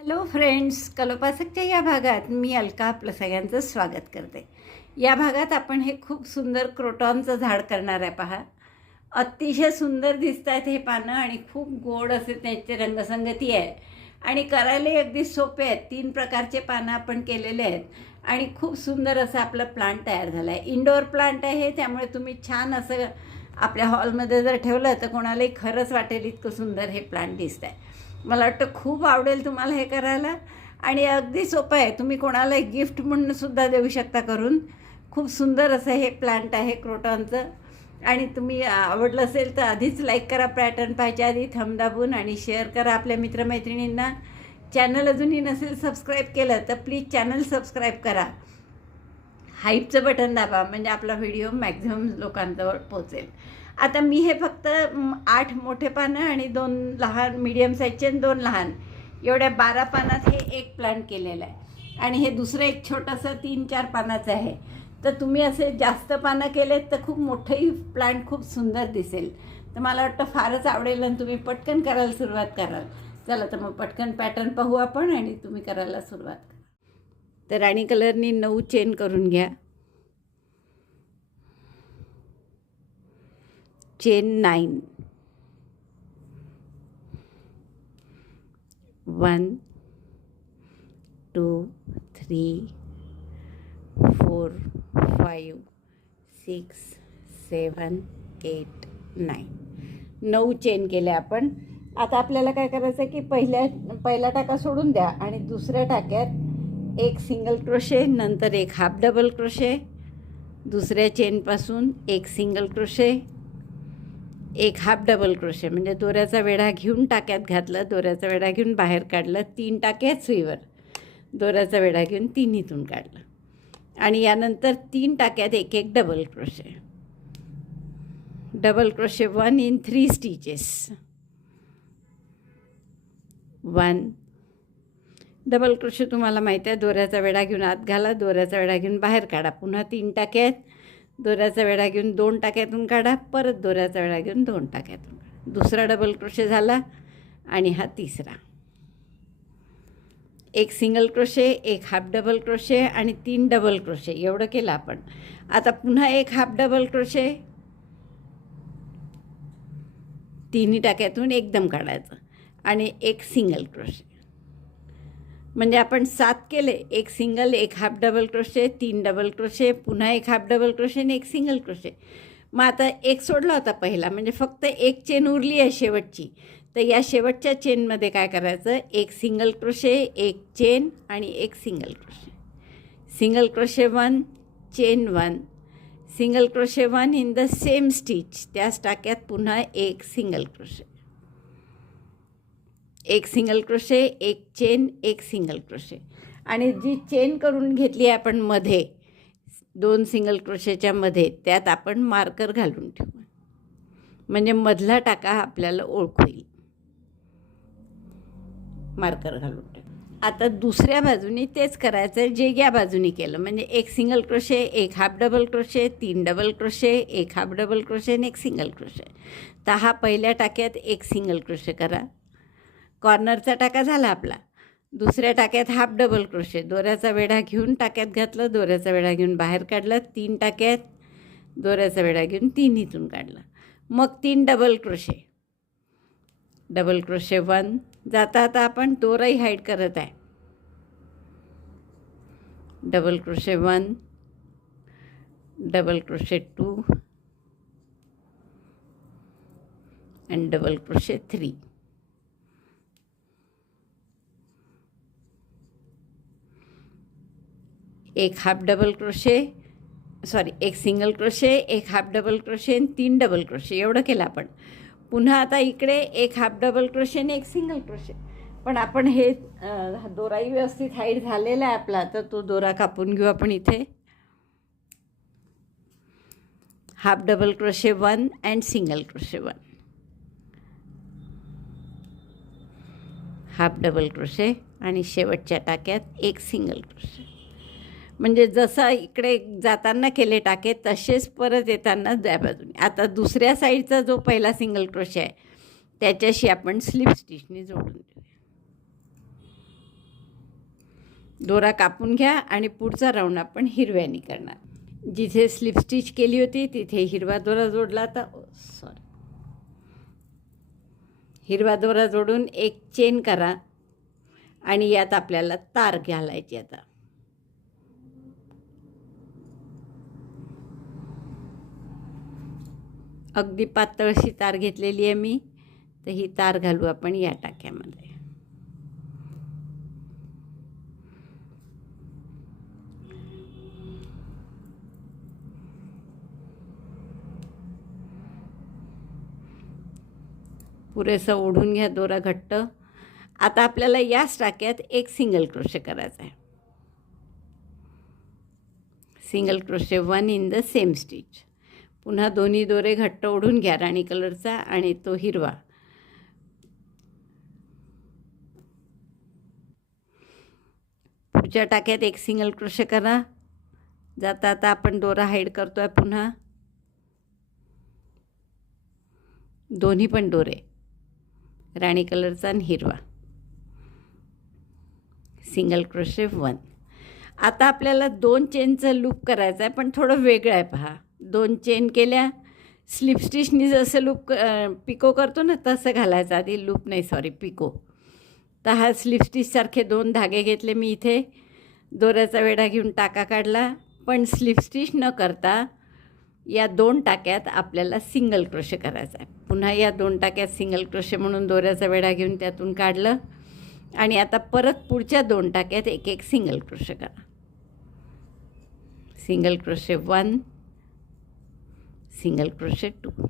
Hello friends, कलोपासकच्या या भागात मी अलका आपलं सगळ्यांचं स्वागत करते. या भागात आपण हे खूप सुंदर क्रोटॉनचं झाड करणार आहे. पहा, अतिशय सुंदर दिसत आहेत हे पानं आणि खूप गोड असे त्याचे रंगसंगती आहे आणि करायलाही अगदी सोपे आहेत. 3 प्रकारचे पानं आपण केलेले आहेत आणि खूप सुंदर असं आपलं प्लांट तयार झालं आहे. इंडोर प्लांट आहे हे, त्यामुळे तुम्ही छान असं आपल्या हॉलमध्ये जर ठेवलं तर कोणालाही खरंच वाटेल इतकं सुंदर हे प्लांट दिसत आहे. मला वाटतं खूप आवडेल तुम्हाला हे करायला आणि अगदी सोपं आहे. तुम्ही कोणाला एक गिफ्ट म्हणून सुद्धा देऊ शकता करून. खूप सुंदर असं हे प्लांट आहे क्रोटॉनचं. आणि तुम्ही आवडलं असेल तर आधीच लाईक करा, पॅटर्न पाहायच्या आधी थंब दाबून, आणि शेअर करा आपल्या मित्रमैत्रिणींना. चॅनल अजूनही नसेल सबस्क्राईब केलं तर प्लीज चॅनल सबस्क्राईब करा. हाईपचं बटन दाबा, म्हणजे आपला व्हिडिओ मॅक्झिमम लोकांजवळ पोहोचेल. आता मी हे फक्त 8 मोठे पानं आणि 2 लहान मीडियम साईजचे आणि 2 लहान, एवढ्या 12 पानात हे एक प्लांट केलेलं आहे. आणि हे दुसरं एक छोटंसं 3-4 पानाचं आहे. तर तुम्ही असे जास्त पानं केलेत तर खूप मोठंही प्लांट खूप सुंदर दिसेल. तर मला वाटतं फारच आवडेल आणि तुम्ही पटकन करायला सुरुवात कराल. चला तर मग पटकन पॅटर्न पाहू आपण आणि तुम्ही करायला सुरुवात करा. तर राणी कलरनी 9 चेन करून घ्या. चेन 9, 1 2 3 4 5 6 7 8 9 9 चेन केले आपण. आता आपल्याला काय करायचं आहे की पहिला टाका सोडून द्या आणि दुसऱ्या टाक्यात एक सिंगल क्रोशे, नंतर एक हाफ डबल क्रोशे, दुसऱ्या चेनपासून एक सिंगल क्रोशे, एक हाफ डबल क्रोशे, म्हणजे दोऱ्याचा वेढा घेऊन टाक्यात घातलं, दोऱ्याचा वेढा घेऊन बाहेर काढलं, 3 टाक्यात सुईवर दोऱ्याचा वेढा घेऊन तिन्हीतून काढलं. आणि यानंतर 3 टाक्यात एक एक double crochet. Double crochet 1 in 3 stitches. 1 double crochet तुम्हाला माहीत आहे, दोऱ्याचा वेढा घेऊन आत घाला, दोऱ्याचा वेढा घेऊन बाहेर काढा, पुन्हा 3 टाक्यात दोऱ्याचा वेढा घेऊन 2 टाक्यातून काढा, परत दोऱ्याचा वेढा घेऊन 2 टाक्यातून काढा. दुसरा डबल क्रोशे झाला आणि हा तिसरा. एक सिंगल क्रोशे, एक हाफ डबल क्रोशे आणि 3 डबल क्रोशे, एवढं केलं आपण. आता पुन्हा एक हाफ डबल क्रोशे, तिन्ही टाक्यातून एकदम काढायचं आणि एक सिंगल क्रोशे. म्हणजे आपण 7 केले. एक सिंगल, एक half double crochet, 3 double crochet, पुन्हा एक हाफ डबल क्रोशे आणि एक सिंगल क्रोशे. मग आता एक सोडला होता पहिला, म्हणजे फक्त एक चेन उरली आहे शेवटची. तर या शेवटच्या चेनमध्ये काय करायचं, एक सिंगल क्रोशे, एक चेन आणि एक single crochet. Single crochet 1, chain 1, single crochet 1 in the same stitch, त्याच टाक्यात पुन्हा एक सिंगल क्रोशे, एक सिंगल क्रोशे, एक चेन, एक सिंगल क्रोशे. आणि जी चेन करून घेतली आहे आपण मध्ये 2 सिंगल क्रोशेच्या मध्ये, त्यात आपण मार्कर घालून ठेवू, म्हणजे मधला टाका आपल्याला ओळखू येईल. मार्कर घालून ठेवू. आता दुसऱ्या बाजूनी तेच करायचं जे या बाजूनी केलं, म्हणजे एक सिंगल क्रोशे, एक half double crochet, 3 double crochet, एक हाफ डबल क्रोशे आणि एक सिंगल क्रोशे. तर हा पहिल्या टाक्यात एक सिंगल क्रोशे करा, कॉर्नरचा टाका झाला आपला. दुसऱ्या टाक्यात हाफ डबल क्रोशे, दोऱ्याचा वेढा घेऊन टाक्यात घातलं, दोऱ्याचा वेढा घेऊन बाहेर काढलं, 3 टाक्यात दोऱ्याचा वेढा घेऊन तिन्हीतून काढलं. मग 3 डबल क्रोशे, डबल क्रोशे 1. जाता आता आपण दोराही हाईड करत आहे. डबल क्रोशे 1, डबल क्रोशे 2 आणि डबल क्रोशे 3. एक हाफ डबल क्रोशे, एक सिंगल क्रोशे, एक हाफ डबल क्रोशे आणि 3 डबल क्रोशे, एवढं केलं आपण. पुन्हा आता इकडे एक हाफ डबल क्रोशे आणि एक सिंगल क्रोशे. पण आपण हे दोराही व्यवस्थित हाईड झालेला आहे आपला, तर तो दोरा कापून घेऊ आपण. इथे half double crochet 1 and single crochet 1, half double crochet आणि शेवटच्या टाक्यात एक सिंगल क्रोशे. म्हणजे जसं इकडे जाताना केले टाके तसेच परत येताना त्या बाजूने. आता दुसऱ्या साईडचा जो पहिला सिंगल क्रोशे आहे त्याच्याशी आपण स्लिप स्टिचने जोडून देऊया. दोरा कापून घ्या आणि पुढचा राऊंड आपण हिरव्यानी करणार. जिथे स्लिप स्टिच केली होती तिथे हिरवा दोरा जोडला, तर हिरवा दोरा जोडून एक चेन करा आणि यात आपल्याला तार घालायची. आता अगदी पातळशी तार घेतलेली आहे मी, तर ही तार घालू आपण या टाक्यामध्ये. पुरेसं ओढून घ्या दोरा घट्ट. आता आपल्याला याच टाक्यात एक सिंगल क्रोशे करायचा आहे. Single crochet 1 in the same stitch. पुन्हा दोन्ही दोरे घट्ट ओढून घ्या राणी कलरचा आणि तो हिरवा. पुढच्या टाक्यात एक सिंगल क्रोशे करा. जाता आता आपण दोरा हाईड करतोय. पुन्हा दोन्ही पण दोरे राणी कलरचा आणि हिरवा. Single crochet 1. आता आपल्याला 2 चेनचं लूप करायचं आहे, पण थोडं वेगळं आहे. पहा, 2 चेन केल्या, स्लिप स्टिचनी जसं लूप पिको करतो ना तसं घालायचं. आधी लूप नाही, सॉरी, पिको. तर हा स्लिप स्टिचसारखे 2 धागे घेतले मी. इथे दोऱ्याचा वेढा घेऊन टाका काढला, पण स्लिप स्टिच न करता या 2 टाक्यात आपल्याला सिंगल क्रोशे करायचा आहे. पुन्हा या 2 टाक्यात सिंगल क्रोशे म्हणून दोऱ्याचा वेढा घेऊन त्यातून काढलं आणि आता परत पुढच्या 2 टाक्यात एक एक सिंगल क्रोशे करा. Single crochet 1, single crochet 2.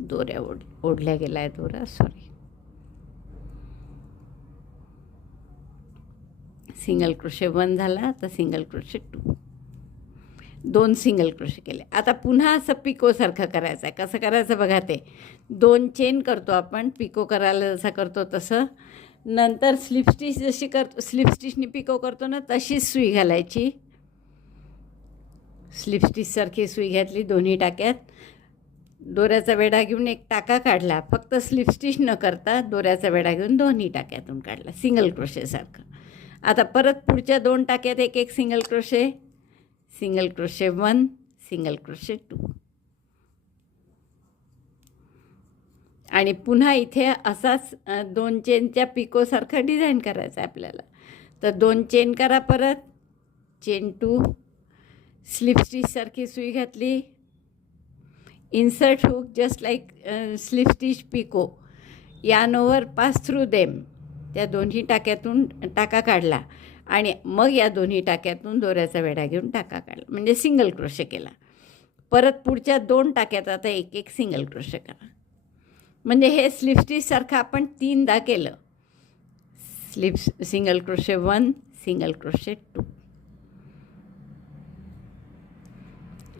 दोऱ्या ओढल्या गेला आहे दोरा, सॉरी. सिंगल क्रोशे 1 झाला, तर सिंगल क्रोशे 2. 2 सिंगल क्रोशे केले. आता पुन्हा असं पिकोसारखं करायचं आहे. कसं करायचं बघा. ते 2 चेन करतो आपण, पिको करायला जसं करतो तसं. नंतर स्लिप स्टिच जशी स्लिप स्टिचनी पिको करतो ना तशीच सुई घालायची. स्लिप स्टिचसारखी सुई घातली दोन्ही टाक्यात. दोऱ्याचा वेढा घेऊन एक टाका काढला, फक्त स्लिप स्टिच न करता दोऱ्याचा वेढा घेऊन दोन्ही टाक्यातून काढला, सिंगल क्रोशेसारखं. आता परत पुढच्या 2 टाक्यात एक एक single crochet. Single crochet 1, single crochet 2. आणि पुन्हा इथे असाच 2 चेनच्या पिकोसारखा डिझाईन करायचं आहे आपल्याला. तर 2 चेन करा. परत चेन 2, स्लिप स्टिचसारखी सुई घातली. Insert hook just like slip stitch picot. Yarn over pass through them. त्या दोन्ही टाक्यातून टाका काढला आणि मग या दोन्ही टाक्यातून दोऱ्याचा वेढा घेऊन टाका काढला, म्हणजे सिंगल क्रोशे केला. परत पुढच्या 2 टाक्यात आता एक एक सिंगल क्रोशे करा. म्हणजे हे स्लिप स्टिचसारखं आपण 3दा केलं. Single crochet 1, single crochet 2.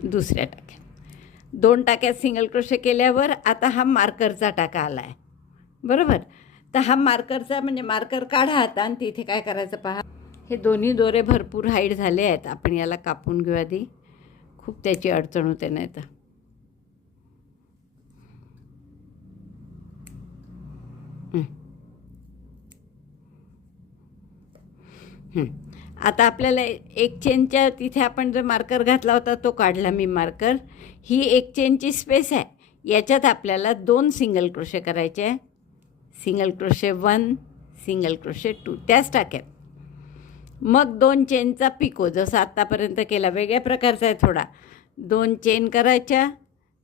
दुसऱ्या टाक्यात 2 टाक्यात सिंगल क्रोशे केल्यावर आता हा मार्करचा टाका आला आहे, बरोबर. तर हा मार्करचा म्हणजे मार्कर काढा आता आणि तिथे काय करायचं पहा. हे दोन्ही दोरे भरपूर हाईट झाले आहेत. आपण याला कापून घेऊ आधी. खूप त्याची अडचण होते नाही तर. आता आपल्याला एक चेनच्या तिथे आपण जो मार्कर घातला होता तो काढला मी मार्कर. ही एक चेनची स्पेस आहे, याच्यात आपल्याला 2 सिंगल क्रोशे करायचे आहे. सिंगल क्रोशे 1, सिंगल क्रोशे 2 त्याच टाक्यात. मग 2 चेनचा पिको जसं आत्तापर्यंत केला, वेगळ्या प्रकारचा आहे थोडा. 2 चेन करायच्या,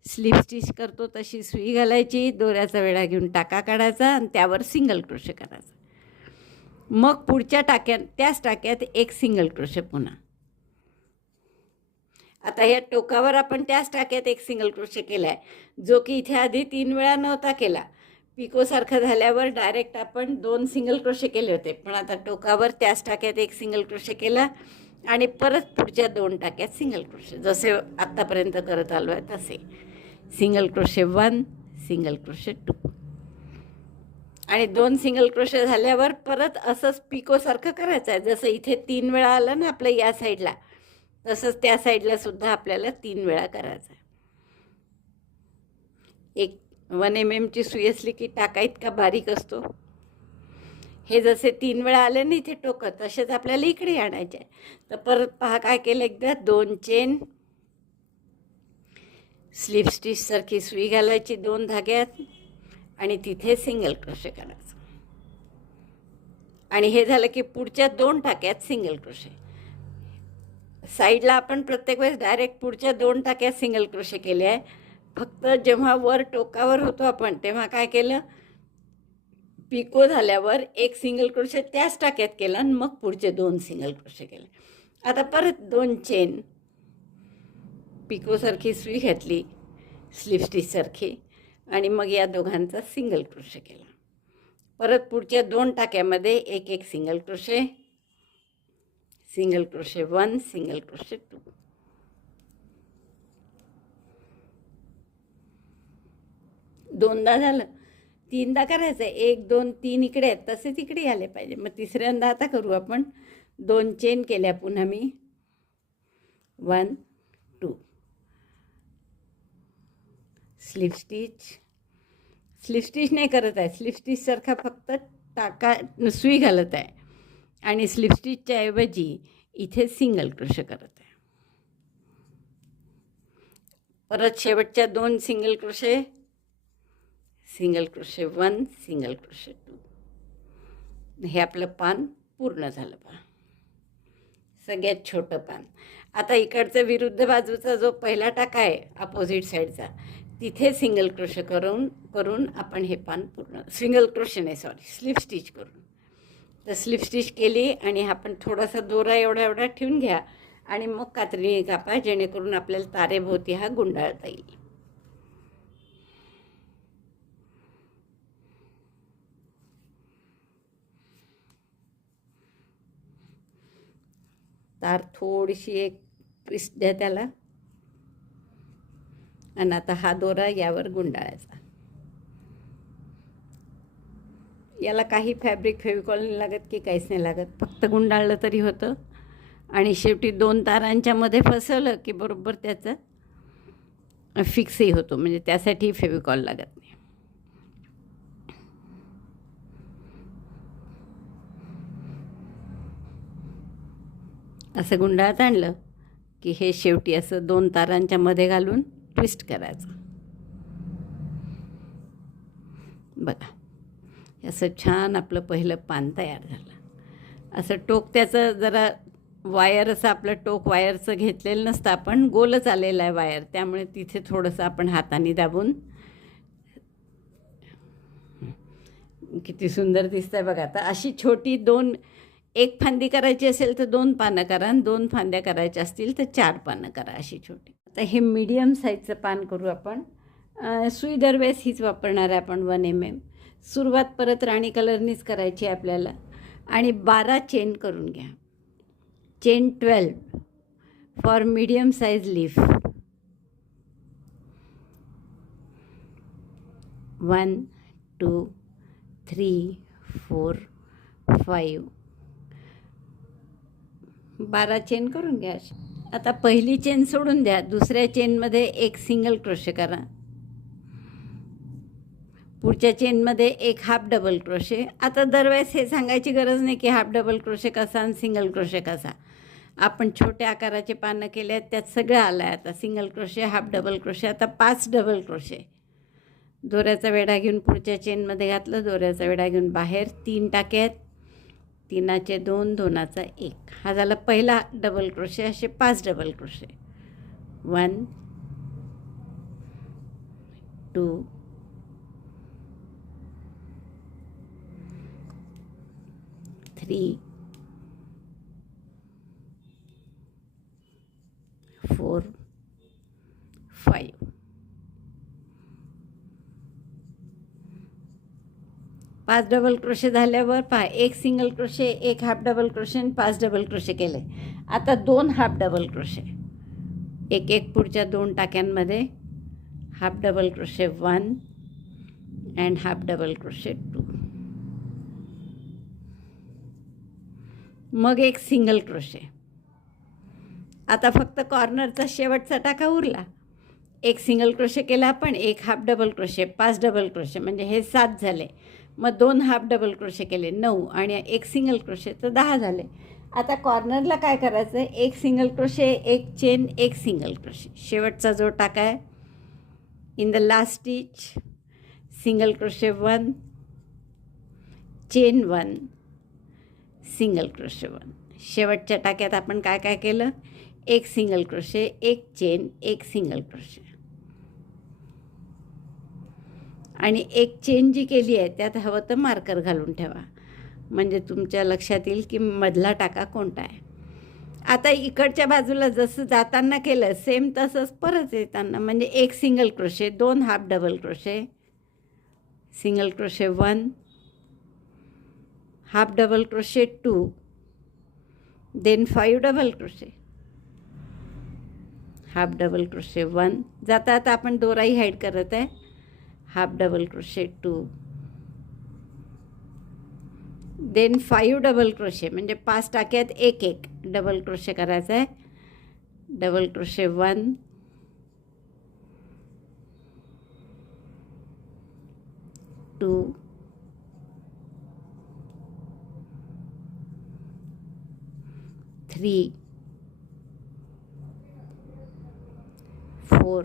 स्लिप स्टिच करतो तशी सुई घालायची, दोऱ्याचा वेढा घेऊन टाका काढायचा आणि त्यावर सिंगल क्रोशे करायचा. मग पुढच्या टाक्यात त्याच टाक्यात एक सिंगल क्रोशे पुन्हा. आता या टोकावर आपण त्याच टाक्यात एक सिंगल क्रोशे केला आहे, जो की इथे आधी 3 वेळा नव्हता केला. पिकोसारखं झाल्यावर डायरेक्ट आपण 2 सिंगल क्रोशे केले होते, पण आता टोकावर त्याच टाक्यात एक सिंगल क्रोशे केला आणि परत पुढच्या 2 टाक्यात सिंगल क्रोशे, जसे आत्तापर्यंत करत आलो आहे तसे. Single crochet 1, single crochet 2. आणि 2 सिंगल क्रोशे झाल्यावर परत असंच पिकोसारखं करायचं आहे, जसं इथे 3 वेळा आलं ना आपलं या साईडला, तसंच त्या साईडला सुद्धा आपल्याला 3 वेळा करायचं आहे. एक 1 mm ची सुई असली की टाका इतका बारीक असतो. हे जसे 3 वेळा आले ना इथे टोकं, तसेच आपल्याला इकडे आणायचे आहे. तर परत पहा काय केलं, एकदा 2 चेन, स्लिप स्टिचसारखी सुई घालायची 2 धाग्यात आणि तिथे सिंगल क्रोशे करायचं. आणि हे झालं की पुढच्या 2 टाक्यात सिंगल क्रोशे. साईडला आपण प्रत्येक वेळेस डायरेक्ट पुढच्या 2 टाक्यात सिंगल क्रोशे केले आहे. फक्त जेव्हा वर टोकावर होतो आपण तेव्हा काय केलं, पिको झाल्यावर एक सिंगल क्रोशे त्याच टाक्यात केला आणि मग पुढचे 2 सिंगल क्रोशे केले. आता परत 2 चेन, पिकोसारखी सुई घातली स्लिप स्टिचसारखी आणि मग या दोघांचा सिंगल क्रोशे केला. परत पुढच्या 2 टाक्यामध्ये एक एक single crochet, single crochet 1, single crochet 2. दोनदा झालं, 3दा करायचं आहे. 1 2 3 इकडे आहेत, तसे तिकडे आले पाहिजे. मग तिसऱ्यांदा आता करू आपण. 2 चेन केल्या पुन्हा मी, 1 2, स्लिप स्टिच. स्लिप स्टिच नाही करत आहे, स्लिप स्टिचसारखा फक्त टाका सुई घालत आहे आणि स्लिप स्टिचच्या ऐवजी इथे सिंगल क्रोशे करत आहे. परत शेवटच्या 2 single crochet, single crochet 1, single crochet 2. हे आपलं पान पूर्ण झालं पहा, सगळ्यात छोटं पान. आता इकडचं विरुद्ध बाजूचा जो पहिला टाका आहे अपोजिट साईडचा, तिथे सिंगल क्रोशे करून आपण हे पान पूर्ण, सिंगल क्रोशे नाही सॉरी, स्लिप स्टिच करून. तर स्लिप स्टिच केली आणि आपण थोडासा दोरा एवढा ठेवून घ्या आणि मग कात्रीने कापा, जेणेकरून आपल्याला तारेभोवती हा गुंडाळता येईल. तार थोडीशी एक ट्विस्ट द्या त्याला आणि आता हा दोरा यावर गुंडाळायचा. याला काही फॅब्रिक फेविकॉल नाही लागत की काहीच नाही लागत, फक्त गुंडाळलं तरी होतं. आणि शेवटी 2 तारांच्या मध्ये फसवलं की बरोबर त्याचं फिक्सही होतो, म्हणजे त्यासाठी फेविकॉल लागत नाही. असं गुंडाळत आणलं की हे शेवटी असं 2 तारांच्या मध्ये घालून ट्विस्ट करायचं. बघा, असं छान आपलं पहिलं पान तयार झालं. असं टोक त्याचं जरा वायर, असं आपलं टोक वायरचं घेतलेलं नसतं आपण, गोलच आलेलं आहे वायर, त्यामुळे तिथे थोडंसं आपण हाताने दाबून, किती सुंदर दिसतंय बघा. आता अशी छोटी 1 फांदी करायची असेल तर 2 पानं करा आणि 2 फांद्या करायच्या असतील तर 4 पानं करा अशी छोटी. आता हे मीडियम साईजचं पान करू आपण. सुई दरवेळेस हीच वापरणार आहे आपण, 1 mm. सुरुवात परत राणी कलरनीच करायची आहे आपल्याला आणि 12 चेन करून घ्या. Chain 12 for medium size leaf. 1 2 3 4 5, 12 chain करून घ्या. आता पहिली चेन सोडून द्या, दुसऱ्या चेनमध्ये एक सिंगल क्रोशे करा. पुढच्या चेनमध्ये एक हाफ डबल क्रोशे. आता दरवेळेस हे सांगायची गरज नाही की हाफ डबल क्रोशे कसा आणि सिंगल क्रोशे कसा. आपण छोट्या आकाराचे पानं केले आहेत, त्यात सगळं आलं आहे. आता single crochet, half double crochet, आता 5 डबल क्रोशे. दोऱ्याचा वेढा घेऊन पुढच्या चेनमध्ये घातलं, दोऱ्याचा वेढा घेऊन बाहेर 3 टाके आहेत, 3चे 2, 2चा 1. हा झाला पहिला डबल क्रोशे. असे 5 डबल क्रोशे. 1 2 3 4 5. 5 डबल क्रोशे झाल्यावर पहा, एक सिंगल क्रोशे, एक हाफ डबल क्रोशे आणि 5 डबल क्रोशे केले. आता 2 हाफ डबल क्रोशे, एक पुढच्या 2 टाक्यांमध्ये half double crochet 1 and half double crochet 2. मग एक सिंगल क्रोशे आता फक्त कॉर्नरचा शेवटचा टाका उरला. एक सिंगल क्रोशे केला आपण, एक half double crochet, 5 double crochet, म्हणजे हे 7 झाले. मग 2 हाफ डबल क्रोशे केले 9 आणि एक सिंगल क्रोशे तर 10 झाले. आता कॉर्नरला काय करायचं आहे, एक सिंगल क्रोशे, एक चेन, एक सिंगल क्रोशे. शेवटचा जो टाका आहे, in the last stitch single crochet 1, chain 1, single crochet 1. शेवटच्या टाक्यात आपण काय काय केलं, एक सिंगल क्रोशे, एक चेन, एक सिंगल क्रोशे. आणि एक चेन जी केली आहे त्यात हवं तर मार्कर घालून ठेवा, म्हणजे तुमच्या लक्षात येईल की मधला टाका कोणता आहे. आता इकडच्या बाजूला जसं जाताना केलं सेम तसंच परत येताना, म्हणजे एक single crochet, 2 half double crochet, single crochet 1, half double crochet 2, then 5 double crochet, half double crochet 1. जाता आता आपण दोराही हाईड करत आहे, half double crochet 2, then 5 double crochet, म्हणजे 5 टाक्यात एक एक डबल क्रोशे करायचा आहे. Double crochet 1, 2, 3, 4,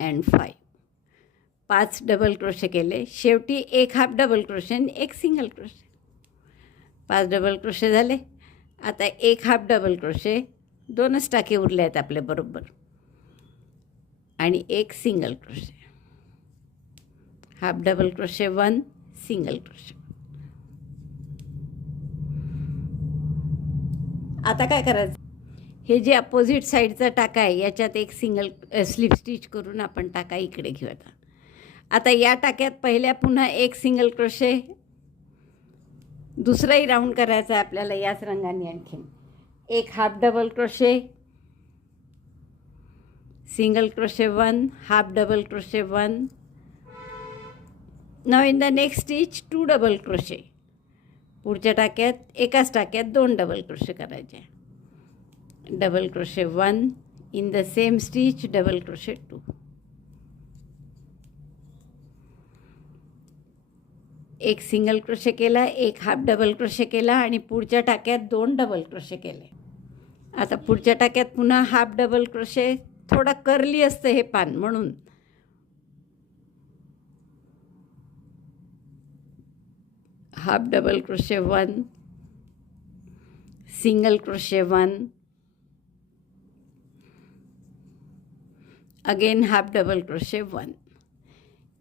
and 5. 5 डबल क्रोशे केले. शेवटी एक हाफ डबल क्रोशे आणि एक सिंगल क्रोशे. 5 डबल क्रोशे झाले. आता एक हाफ डबल क्रोशे, 2च टाके उरले आहेत आपले बरोबर, आणि एक single crochet, half double crochet 1, single crochet. आता काय करायचं, हे जे अपोजिट साईडचा टाका आहे याच्यात एक सिंगल स्लिप स्टिच करून आपण टाका इकडे घेऊयात. आता या टाक्यात पहिल्या पुन्हा एक सिंगल क्रोशे, दुसराही राऊंड करायचा आहे आपल्याला याच रंगाने आणखीन. एक half double crochet, single crochet 1, half double crochet 1. Now in the next stitch 2 double crochet. पुढच्या टाक्यात एकाच टाक्यात 2 डबल क्रोशे करायचे. Double crochet 1, in the same stitch double crochet 2. एक सिंगल क्रोशे केला, एक हाफ डबल क्रोशे केला आणि पुढच्या टाक्यात 2 डबल क्रोशे केले. आता पुढच्या टाक्यात पुन्हा हाफ डबल क्रोशे, थोडा कर्ली असतं हे पान म्हणून. Half double crochet 1, single crochet 1, again half double crochet 1.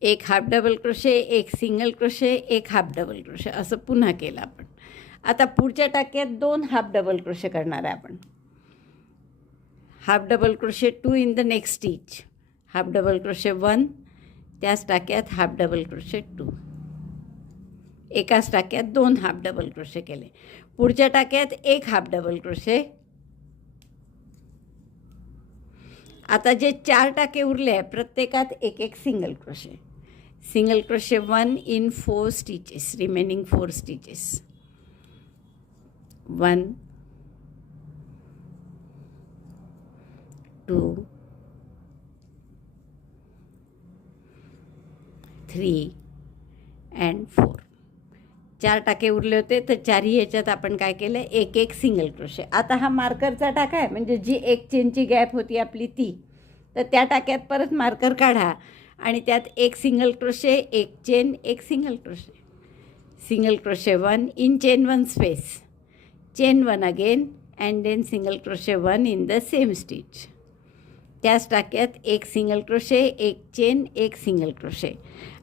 एक हाफ डबल क्रोशे, एक सिंगल क्रोशे, एक हाफ डबल क्रोशे, असं पुन्हा केलं आपण. आता पुढच्या टाक्यात 2 हाफ डबल क्रोशे करणार आहे आपण. Half double crochet 2 in the next stitch, half double crochet 1, त्याच टाक्यात हाफ डबल क्रोशे 2. एकाच टाक्यात 2 हाफ डबल क्रोशे केले. पुढच्या टाक्यात एक हाफ डबल क्रोशे. आता जे 4 टाके उरले आहे प्रत्येकात एक एक single crochet. Single crochet 1 in 4 stitches, remaining 4 stitches. 1, 2, 3 and 4. 4 टाके उरले होते तर चारही ह्याच्यात आपण काय केलं, एक एक सिंगल क्रोशे. आता हा मार्करचा टाका आहे, म्हणजे जी एक चेनची गॅप होती आपली ती, तर त्या टाक्यात परत मार्कर काढा आणि त्यात एक सिंगल क्रोशे, एक चेन, एक single crochet. Single crochet 1 in chain 1 space, chain 1 again and then single crochet 1 in the same stitch. त्याच टाक्यात एक सिंगल क्रोशे, एक चेन, एक सिंगल क्रोशे.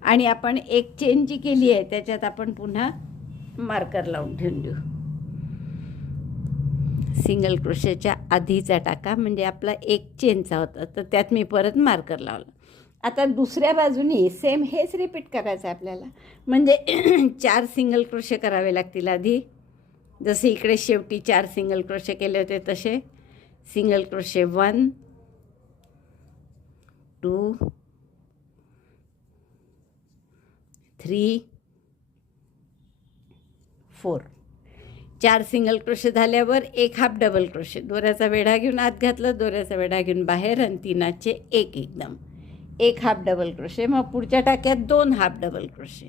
आणि आपण एक चेन जी केली आहे त्याच्यात आपण पुन्हा मार्कर लावून ठेवून देऊ. सिंगल क्रोशेच्या आधीचा टाका म्हणजे आपला एक चेनचा होता, तर त्यात मी परत मार्कर लावलं. आता दुसऱ्या बाजूनी सेम हेच रिपीट करायचं आहे आपल्याला, म्हणजे 4 सिंगल क्रोशे करावे लागतील आधी. जसे इकडे शेवटी 4 सिंगल क्रोशे केले होते तसे. Single crochet 1, 2, 3, 4. 4 सिंगल क्रोशे झाल्यावर एक हाफ डबल क्रोशे, दोऱ्याचा वेढा घेऊन आत घातलं, दोऱ्याचा वेढा घेऊन बाहेर, आणि 3चे 1 एकदम, एक हाफ डबल क्रोशे. मग पुढच्या टाक्यात 2 half double crochet,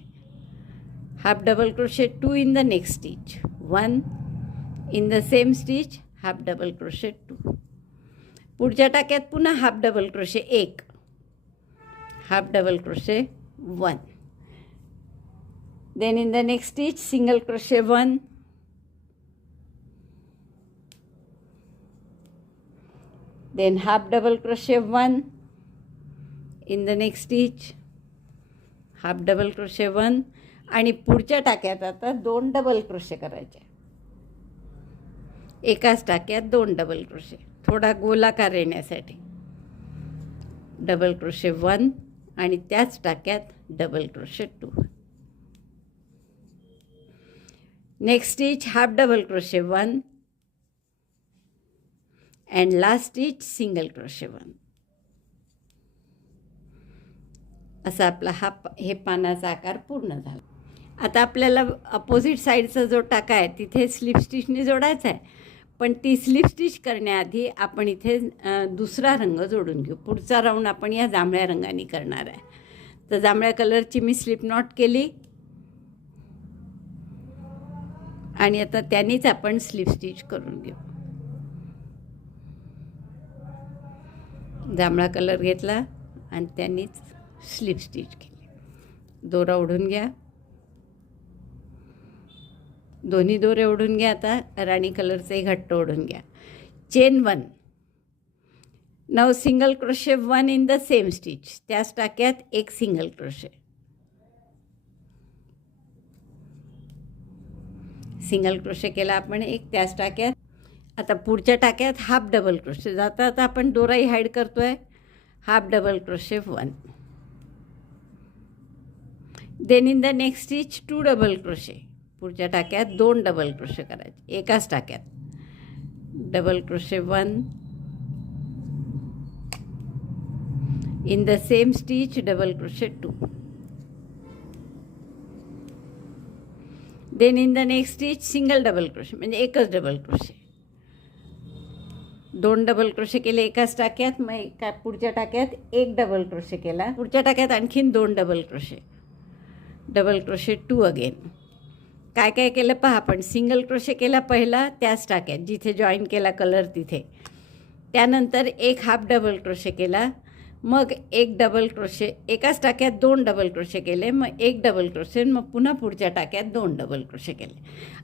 half double crochet 2 in the next stitch, 1 in the same stitch, half double crochet 2. पुढच्या टाक्यात पुन्हा half double crochet 1, half double crochet 1. Then in the next stitch single crochet 1, then half double crochet 1 in the next stitch, half double crochet 1. आणि पुढच्या टाक्यात आता 2 double crochet करायचे, एकाच टाक्यात 2 डबल क्रोशे, थोडा गोलाकार येण्यासाठी. डबल क्रोशे 1 आणि त्याच टाक्यात double crochet 2. Next stitch half double crochet 1 and last stitch single crochet 1. असा आपला हे पानाचा आकार पूर्ण झाला. आता आपल्याला अपोजिट साईडचा जो टाका आहे तिथे स्लिप स्टिचने जोडायचा आहे, पण ती स्लिप स्टिच करण्याआधी आपण इथे दुसरा रंग जोडून घेऊ. पुढचा राऊंड आपण या जांभळ्या रंगाने करणार आहे. तर जांभळ्या कलरची मी स्लिप नॉट केली आणि आता त्यांनीच आपण स्लिप स्टिच करून घेऊ. जांभळा कलर घेतला आणि त्यांनीच स्लिप स्टिच केली. दोरा ओढून घ्या, दोन्ही दोरे ओढून घ्या. आता राणी कलरचे घट्ट ओढून घ्या. Chain 1. Now single crochet 1 in the same stitch, त्याच टाक्यात एक सिंगल क्रोशे, सिंगल क्रोशे केला आपण एक त्याच टाक्यात. आता पुढच्या टाक्यात हाफ डबल क्रोशे, जाता आता आपण दोराही हाईड करतो आहे, half double crochet 1. Then in the next stitch 2 double crochet, पुढच्या टाक्यात 2 डबल क्रोशे करायचे एकाच टाक्यात. Double crochet 1 in the same stitch, double crochet 2. Then in the next stitch single double crochet, म्हणजे एकच डबल क्रोशे, 2 डबल क्रोशे केले एकाच टाक्यात. मग एका पुढच्या टाक्यात एक डबल क्रोशे केला, पुढच्या टाक्यात आणखीन 2 double crochet, double crochet 2 again. काय काय केलं पहा आपण. सिंगल क्रोशे केला पहिला त्याच टाक्यात जिथे जॉईन केला कलर तिथे, त्यानंतर एक हाफ डबल क्रोशे केला, मग एक डबल क्रोशे, एकाच टाक्यात 2 डबल क्रोशे केले, मग एक डबल क्रोशे, मग पुन्हा पुढच्या टाक्यात 2 डबल क्रोशे केले.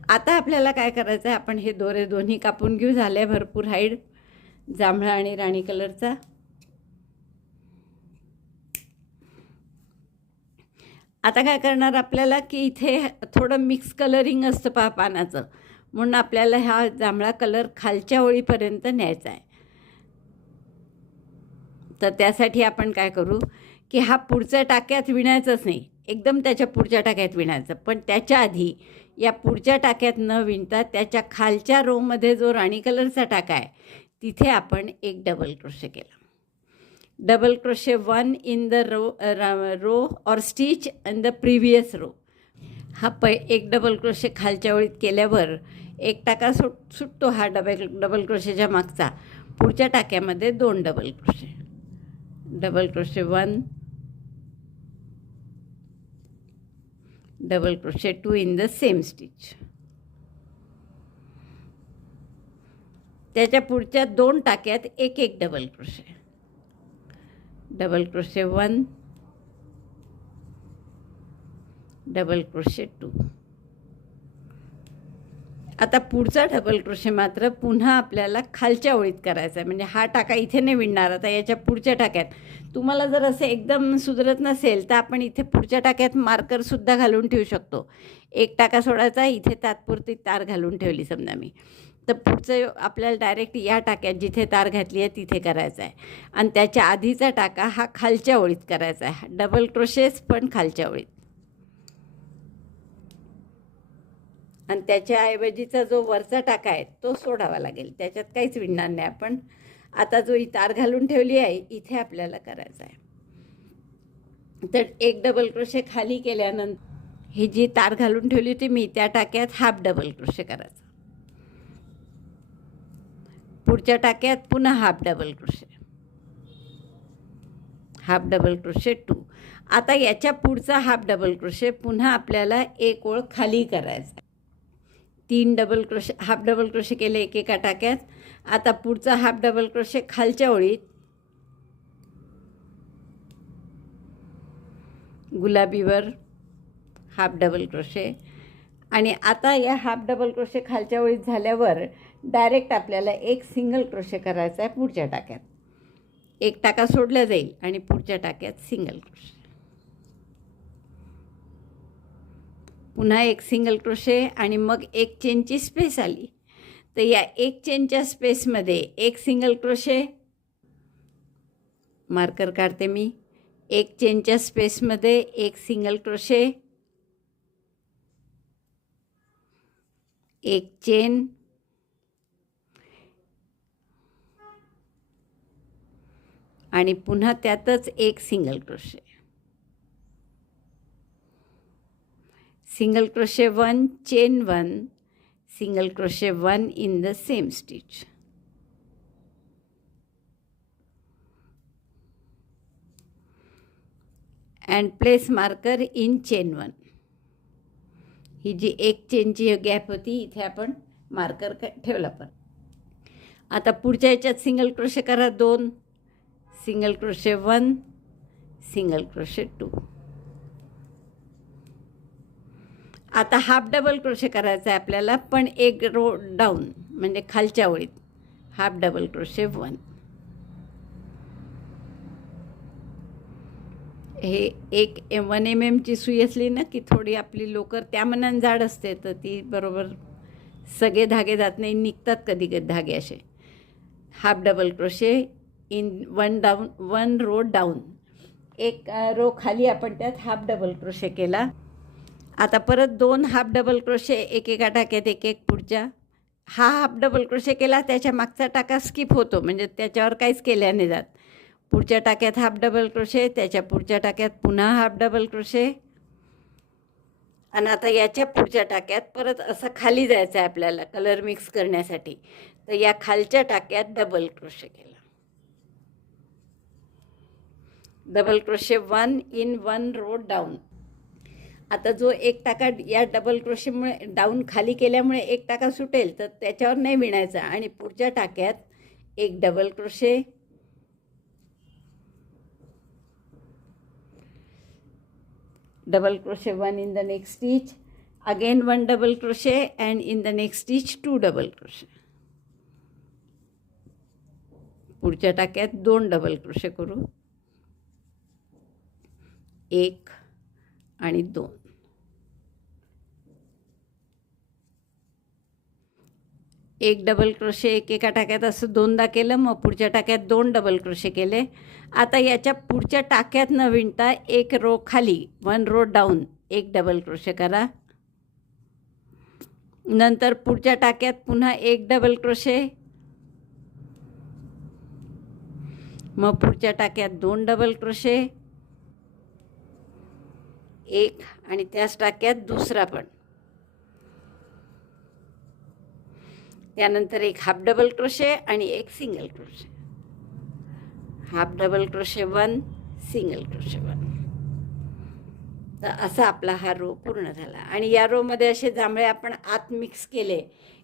आता आपल्याला काय करायचं आहे, आपण हे दोरे दोन्ही कापून घेऊ. झाले भरपूर हाईड जांभळा आणि राणी कलरचा. आता काय करणार आपल्याला की इथे थोडं मिक्स कलरिंग असतं पहा पानाचं, म्हणून आपल्याला हा जांभळा कलर खालच्या ओळीपर्यंत न्यायचा आहे. तर त्यासाठी आपण काय करू की हा पुढच्या टाक्यात विणायचंच नाही, एकदम त्याच्या पुढच्या टाक्यात विणायचं. पण त्याच्या आधी या पुढच्या टाक्यात न विणता त्याच्या खालच्या रोमध्ये जो राणी कलरचा टाका आहे तिथे आपण एक डबल क्रोशे केला. Double crochet 1 in the row or stitch in the previous row. हा एक डबल क्रोशे खालच्या ओळीत केल्यावर एक टाका सुटतो हा डबल क्रोशेच्या मागचा. पुढच्या टाक्यामध्ये 2 double crochet, double crochet 1, double crochet 2 in the same stitch. त्याच्या पुढच्या 2 टाक्यात एक एक double crochet, double crochet 1, double crochet 2. आता पुढचा डबल क्रोशे मात्र पुन्हा आपल्याला खालच्या ओळीत करायचा आहे, म्हणजे हा टाका इथे नाही विणणार. आता याच्या पुढच्या टाक्यात तुम्हाला जर असे एकदम सुधरत नसेल तर आपण इथे पुढच्या टाक्यात मार्करसुद्धा घालून ठेवू शकतो. एक टाका सोडायचा, इथे तात्पुरती तार घालून ठेवली समजा मी, तर पुढचं आपल्याला डायरेक्ट या टाक्यात जिथे तार घातली आहे तिथे करायचं आहे. आणि त्याच्या आधीचा टाका हा खालच्या ओळीत करायचा आहे, डबल क्रोशेस पण खालच्या ओळीत. आणि त्याच्याऐवजीचा जो वरचा टाका आहे तो सोडावा लागेल, त्याच्यात काहीच विणणार नाही आपण. आता जो ही तार घालून ठेवली आहे इथे आपल्याला करायचा आहे. तर एक डबल क्रोशे खाली केल्यानंतर ही जी तार घालून ठेवली होती मी त्या टाक्यात हाफ डबल क्रोशे करायचा, पुढच्या टाक्यात पुन्हा half double crochet, half double crochet 2. आता याच्या पुढचा हाफ डबल क्रोशे पुन्हा आपल्याला एक ओळ खाली करायचा. 3 डबल क्रोशे हाफ डबल क्रोशे केले एकेका टाक्यात. आता पुढचा हाफ डबल क्रोशे खालच्या ओळीत गुलाबीवर हाफ डबल क्रोशे. आणि आता या हाफ डबल क्रोशे खालच्या ओळीत झाल्यावर डायरेक्ट आपल्याला एक सिंगल क्रोशे करायचा आहे पुढच्या टाक्यात. एक टाका सोडला जाईल आणि पुढच्या टाक्यात सिंगल क्रोशे, पुन्हा एक सिंगल क्रोशे आणि मग एक चेनची स्पेस आली. तर या एक चेनच्या स्पेसमध्ये एक सिंगल क्रोशे, मार्कर काढते मी, एक चेनच्या स्पेसमध्ये एक सिंगल क्रोशे, एक चेन, आणि पुन्हा त्यातच एक single crochet, single crochet 1, chain 1, single crochet 1 in the same stitch. and place marker in chain 1. ही जी एक चेनची गॅप होती इथे आपण मार्कर ठेवला. पण आता पुढच्या याच्यात सिंगल क्रोशे करा 2, सिंगल क्रोशे 1, सिंगल क्रोशे 2. आता हाफ डबल क्रोशे करायचा आहे आपल्याला, पण एक रो डाऊन म्हणजे खालच्या ओळीत हाफ डबल क्रोशे 1. हे एक 1 mm सुई असली ना की थोडी आपली लोकर त्या मनाने जाड असते, तर ती बरोबर सगळे धागे जात नाही, निघतात कधी कधी धागे असे. Half double crochet in 1 row down, एक रो खाली आपण त्यात हाफ डबल क्रोशे केला. आता परत 2 हाफ डबल क्रोशे एकेका टाक्यात एक एक पुढच्या. हा हाफ डबल क्रोशे केला, त्याच्या मागचा टाका स्किप होतो, म्हणजे त्याच्यावर काहीच केल्याने जात. पुढच्या टाक्यात हाफ डबल क्रोशे, त्याच्या पुढच्या टाक्यात पुन्हा हाफ डबल क्रोशे, आणि आता याच्या पुढच्या टाक्यात परत असं खाली जायचं आहे आपल्याला कलर मिक्स करण्यासाठी. तर या खालच्या टाक्यात डबल क्रोशे केला, double crochet 1 in 1 row down. आता जो एक टाका या डबल क्रोशेमुळे डाऊन खाली केल्यामुळे एक टाका सुटेल, तर त्याच्यावर नाही विणायचा आणि पुढच्या टाक्यात एक double crochet, double crochet 1 in the next stitch, again 1 double crochet, and in the next stitch 2 double crochet. पुढच्या टाक्यात 2 डबल क्रोशे करू, 1 आणि 2. एक डबल क्रोशे एकेका टाक्यात असं 2दा केलं, मग पुढच्या टाक्यात 2 डबल क्रोशे केले. आता याच्या पुढच्या टाक्यात न विणता एक रो खाली 1 रो डाऊन एक डबल क्रोशे करा. नंतर पुढच्या टाक्यात पुन्हा एक डबल क्रोशे, मग पुढच्या टाक्यात 2 डबल क्रोशे, एक आणि त्याच टाक्यात दुसरा पण. त्यानंतर एक हाफ डबल क्रोशे आणि एक single crochet, half double crochet 1, single crochet 1. तर असा आपला हा रो पूर्ण झाला. आणि या रोमध्ये असे जांभळे आपण आत मिक्स केले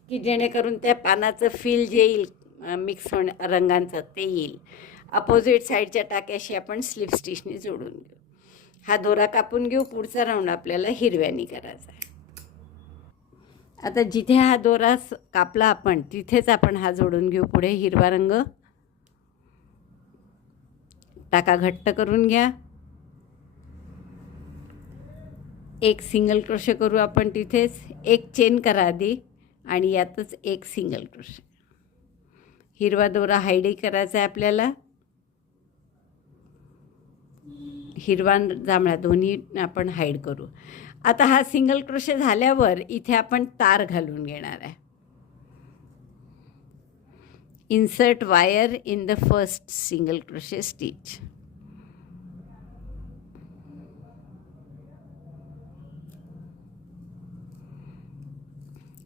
की जेणेकरून त्या पानाचं फील जे येईल मिक्स होण्या रंगांचं ते येईल. अपोजिट साईडच्या टाक्याशी आपण स्लिप स्टिचने जोडून घेऊ. हा दोरा कापून घेऊ. पुढचा राऊंड आपल्याला हिरव्यानी करायचा आहे. आता जिथे हा दोरा कापला आपण तिथेच आपण हा जोडून घेऊ. पुढे हिरवा रंग, टाका घट्ट करून घ्या, एक सिंगल क्रोशे करू आपण तिथेच, एक चेन करा आधी आणि यातच एक सिंगल क्रोशे. हिरवा दोरा हाईडही करायचा आहे आपल्याला. हिरवा जांभळा दोन्ही आपण हाईड करू. आता हा सिंगल क्रोशे झाल्यावर इथे आपण तार घालून घेणार आहे. Insert wire in the first single crochet stitch.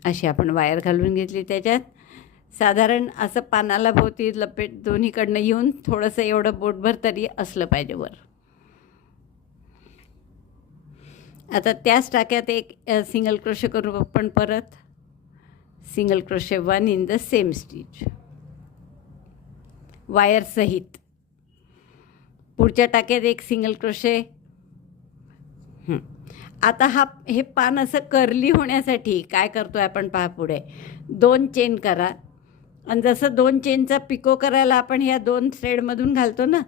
अशी आपण वायर घालून घेतली त्याच्यात. साधारण असं पानाला भोवती लपेट दोन्हीकडनं येऊन थोडंसं एवढं बोटभर तरी असलं पाहिजे वर. आता त्याच टाक्यात एक सिंगल क्रोशे करू आपण परत. Single crochet 1 in the same stitch wire सहित. पुढच्या टाक्यात एक सिंगल क्रोशे. आता हे पान असं कर्ली होण्यासाठी काय करतो आहे आपण पहा पुढे 2 चेन करा आणि जसं 2 चेनचा पिको करायला आपण ह्या 2 थ्रेडमधून घालतो ना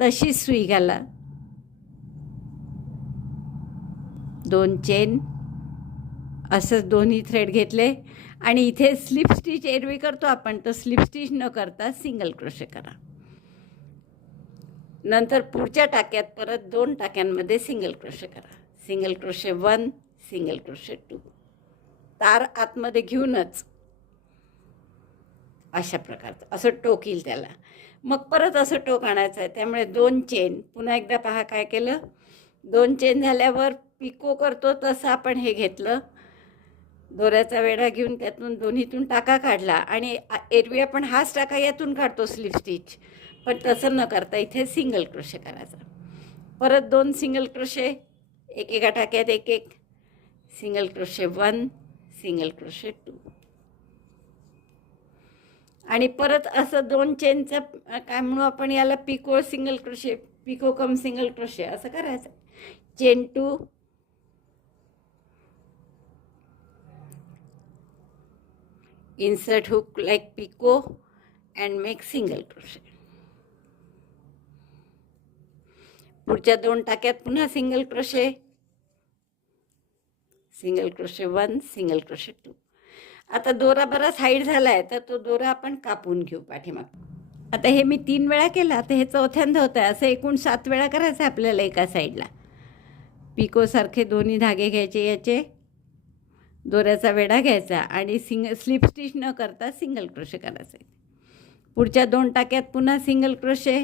तशी सुई घाला. 2 चेन असंच दोन्ही थ्रेड घेतले आणि इथे स्लिप स्टिच एरवी करतो आपण तर स्लिप स्टिच न करता सिंगल क्रोशे करा. नंतर पुढच्या टाक्यात परत 2 टाक्यांमध्ये सिंगल क्रोशे करा. सिंगल क्रोशे 1 सिंगल क्रोशे 2 तार आतमध्ये घेऊनच अशा प्रकारचं असं टोक येईल त्याला. मग परत असं टोक आणायचं आहे. त्यामुळे 2 चेन पुन्हा एकदा पहा काय केलं. 2 चेन झाल्यावर पिको करतो तसं आपण हे घेतलं. दोऱ्याचा वेढा घेऊन त्यातून दोन्हीतून टाका काढला आणि एरवी आपण हाच टाका यातून काढतो स्लिप स्टिच, पण तसं न करता इथे सिंगल क्रोशे करायचा. परत 2 सिंगल क्रोशे एकेका टाक्यात एक सिंगल क्रोशे 1 सिंगल क्रोशे 2 आणि परत असं 2 चेनचं काय म्हणू आपण याला पिको सिंगल क्रोशे पिको कम सिंगल क्रोशे असं करायचं. Chain 2 insert hook like picot and make single crochet. पुढच्या 2 टाक्यात पुन्हा single crochet. Single crochet 1 single crochet 2. आता दोरा बराच हाईट झाला आहे तर तो दोरा आपण कापून घेऊ पाठीमाग. आता हे मी 3 वेळा केलं. आता हे चौथ्यांदा होतं आहे. असं एकूण 7 वेळा करायचं आहे आपल्याला एका साईडला. पिकोसारखे दोन्ही धागे घ्यायचे याचे, दोऱ्याचा वेढा घ्यायचा आणि स्लिप स्टिच न करता सिंगल क्रोशे करायचे. पुढच्या 2 टाक्यात पुन्हा सिंगल क्रोशे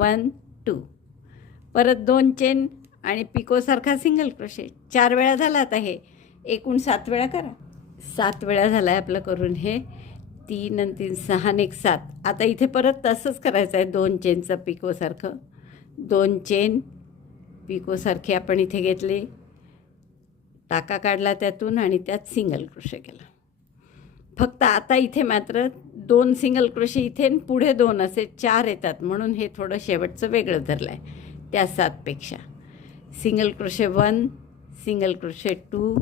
1 2 परत 2 चेन आणि पिकोसारखा सिंगल क्रोशे. 4 वेळा झाला. आता हे एकूण 7 वेळा करा. 7 वेळा झाला आहे आपलं करून हे. 3 आणि 3 6 आणि 1 7. आता इथे परत तसंच करायचं आहे. 2 चेनचं पिकोसारखं 2 चेन पिकोसारखे आपण इथे घेतले, टाका काढला त्यातून आणि त्यात सिंगल क्रोशे केला. फक्त आता इथे मात्र 2 सिंगल क्रोशे इथे पुढे 2 असे 4 येतात म्हणून हे थोडं शेवटचं वेगळं धरलं आहे त्या 7पेक्षा. सिंगल क्रोशे 1 सिंगल क्रोशे 2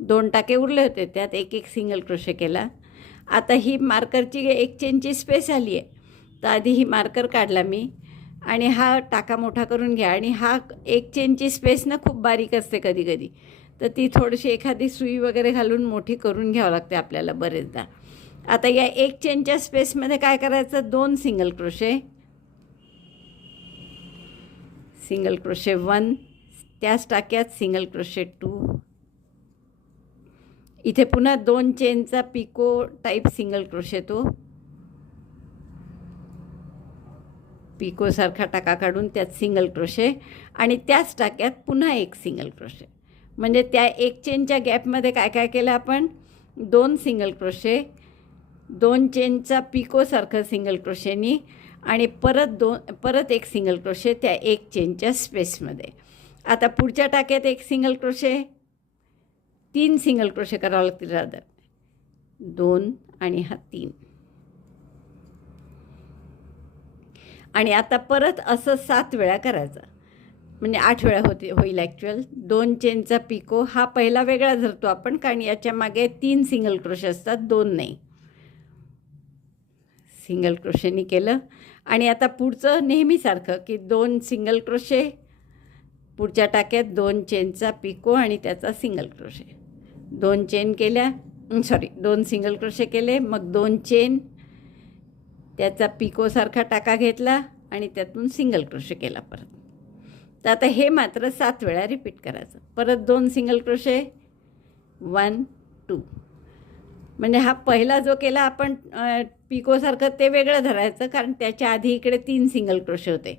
2 टाके उरले होते त्यात एक सिंगल क्रोशे केला. आता ही मार्करची 1 चेनची स्पेस आली आहे तर आधी ही मार्कर काढला मी आणि हा टाका मोठा करून घ्या. आणि हा 1 चेनची स्पेस ना खूप बारीक असते कधी कधी तर ती थोडीशी एखादी सुई वगैरे घालून मोठी करून घ्यावं लागते आपल्याला बरेचदा. आता या 1 चेनच्या स्पेसमध्ये काय करायचं 2 सिंगल क्रोशे सिंगल क्रोशे 1 त्याच टाक्यात सिंगल क्रोशे 2 इथे पुन्हा 2 चेनचा पिको टाईप सिंगल क्रोशे तो पिकोसारखा टाका काढून त्यात सिंगल क्रोशे आणि त्याच टाक्यात पुन्हा 1 सिंगल क्रोशे. म्हणजे त्या 1 चेनच्या गॅपमध्ये काय काय केलं आपण 2 सिंगल क्रोशे 2 चेनचा पिकोसारखं सिंगल क्रोशेनी आणि परत 1 सिंगल क्रोशे त्या 1 चेनच्या स्पेसमध्ये. आता पुढच्या टाक्यात 1 सिंगल क्रोशे 3 सिंगल क्रोशे करावं लागतील रादर 2 आणि हा 3 आणि आता परत असं 7 वेळा करायचं म्हणजे 8 वेळा होईल ॲक्च्युअल. 2 चेनचा पिको हा पहिला वेगळा धरतो आपण कारण याच्या मागे 3 सिंगल क्रोशे असतात 2 नाही. सिंगल क्रोशेनी केलं आणि आता पुढचं नेहमीसारखं की 2 सिंगल क्रोशे पुढच्या टाक्यात 2 चेनचा पिको आणि त्याचा सिंगल क्रोशे 2 चेन केल्या 2 सिंगल क्रोशे केले मग 2 चेन त्याचा पिकोसारखा टाका घेतला आणि त्यातून सिंगल क्रोशे केला परत. तर आता हे मात्र 7 वेळा रिपीट करायचं. परत 2 सिंगल क्रोशे 1 2 म्हणजे हा पहिला जो केला आपण पिकोसारखं ते वेगळं धरायचं कारण त्याच्या आधी इकडे 3 सिंगल क्रोशे होते.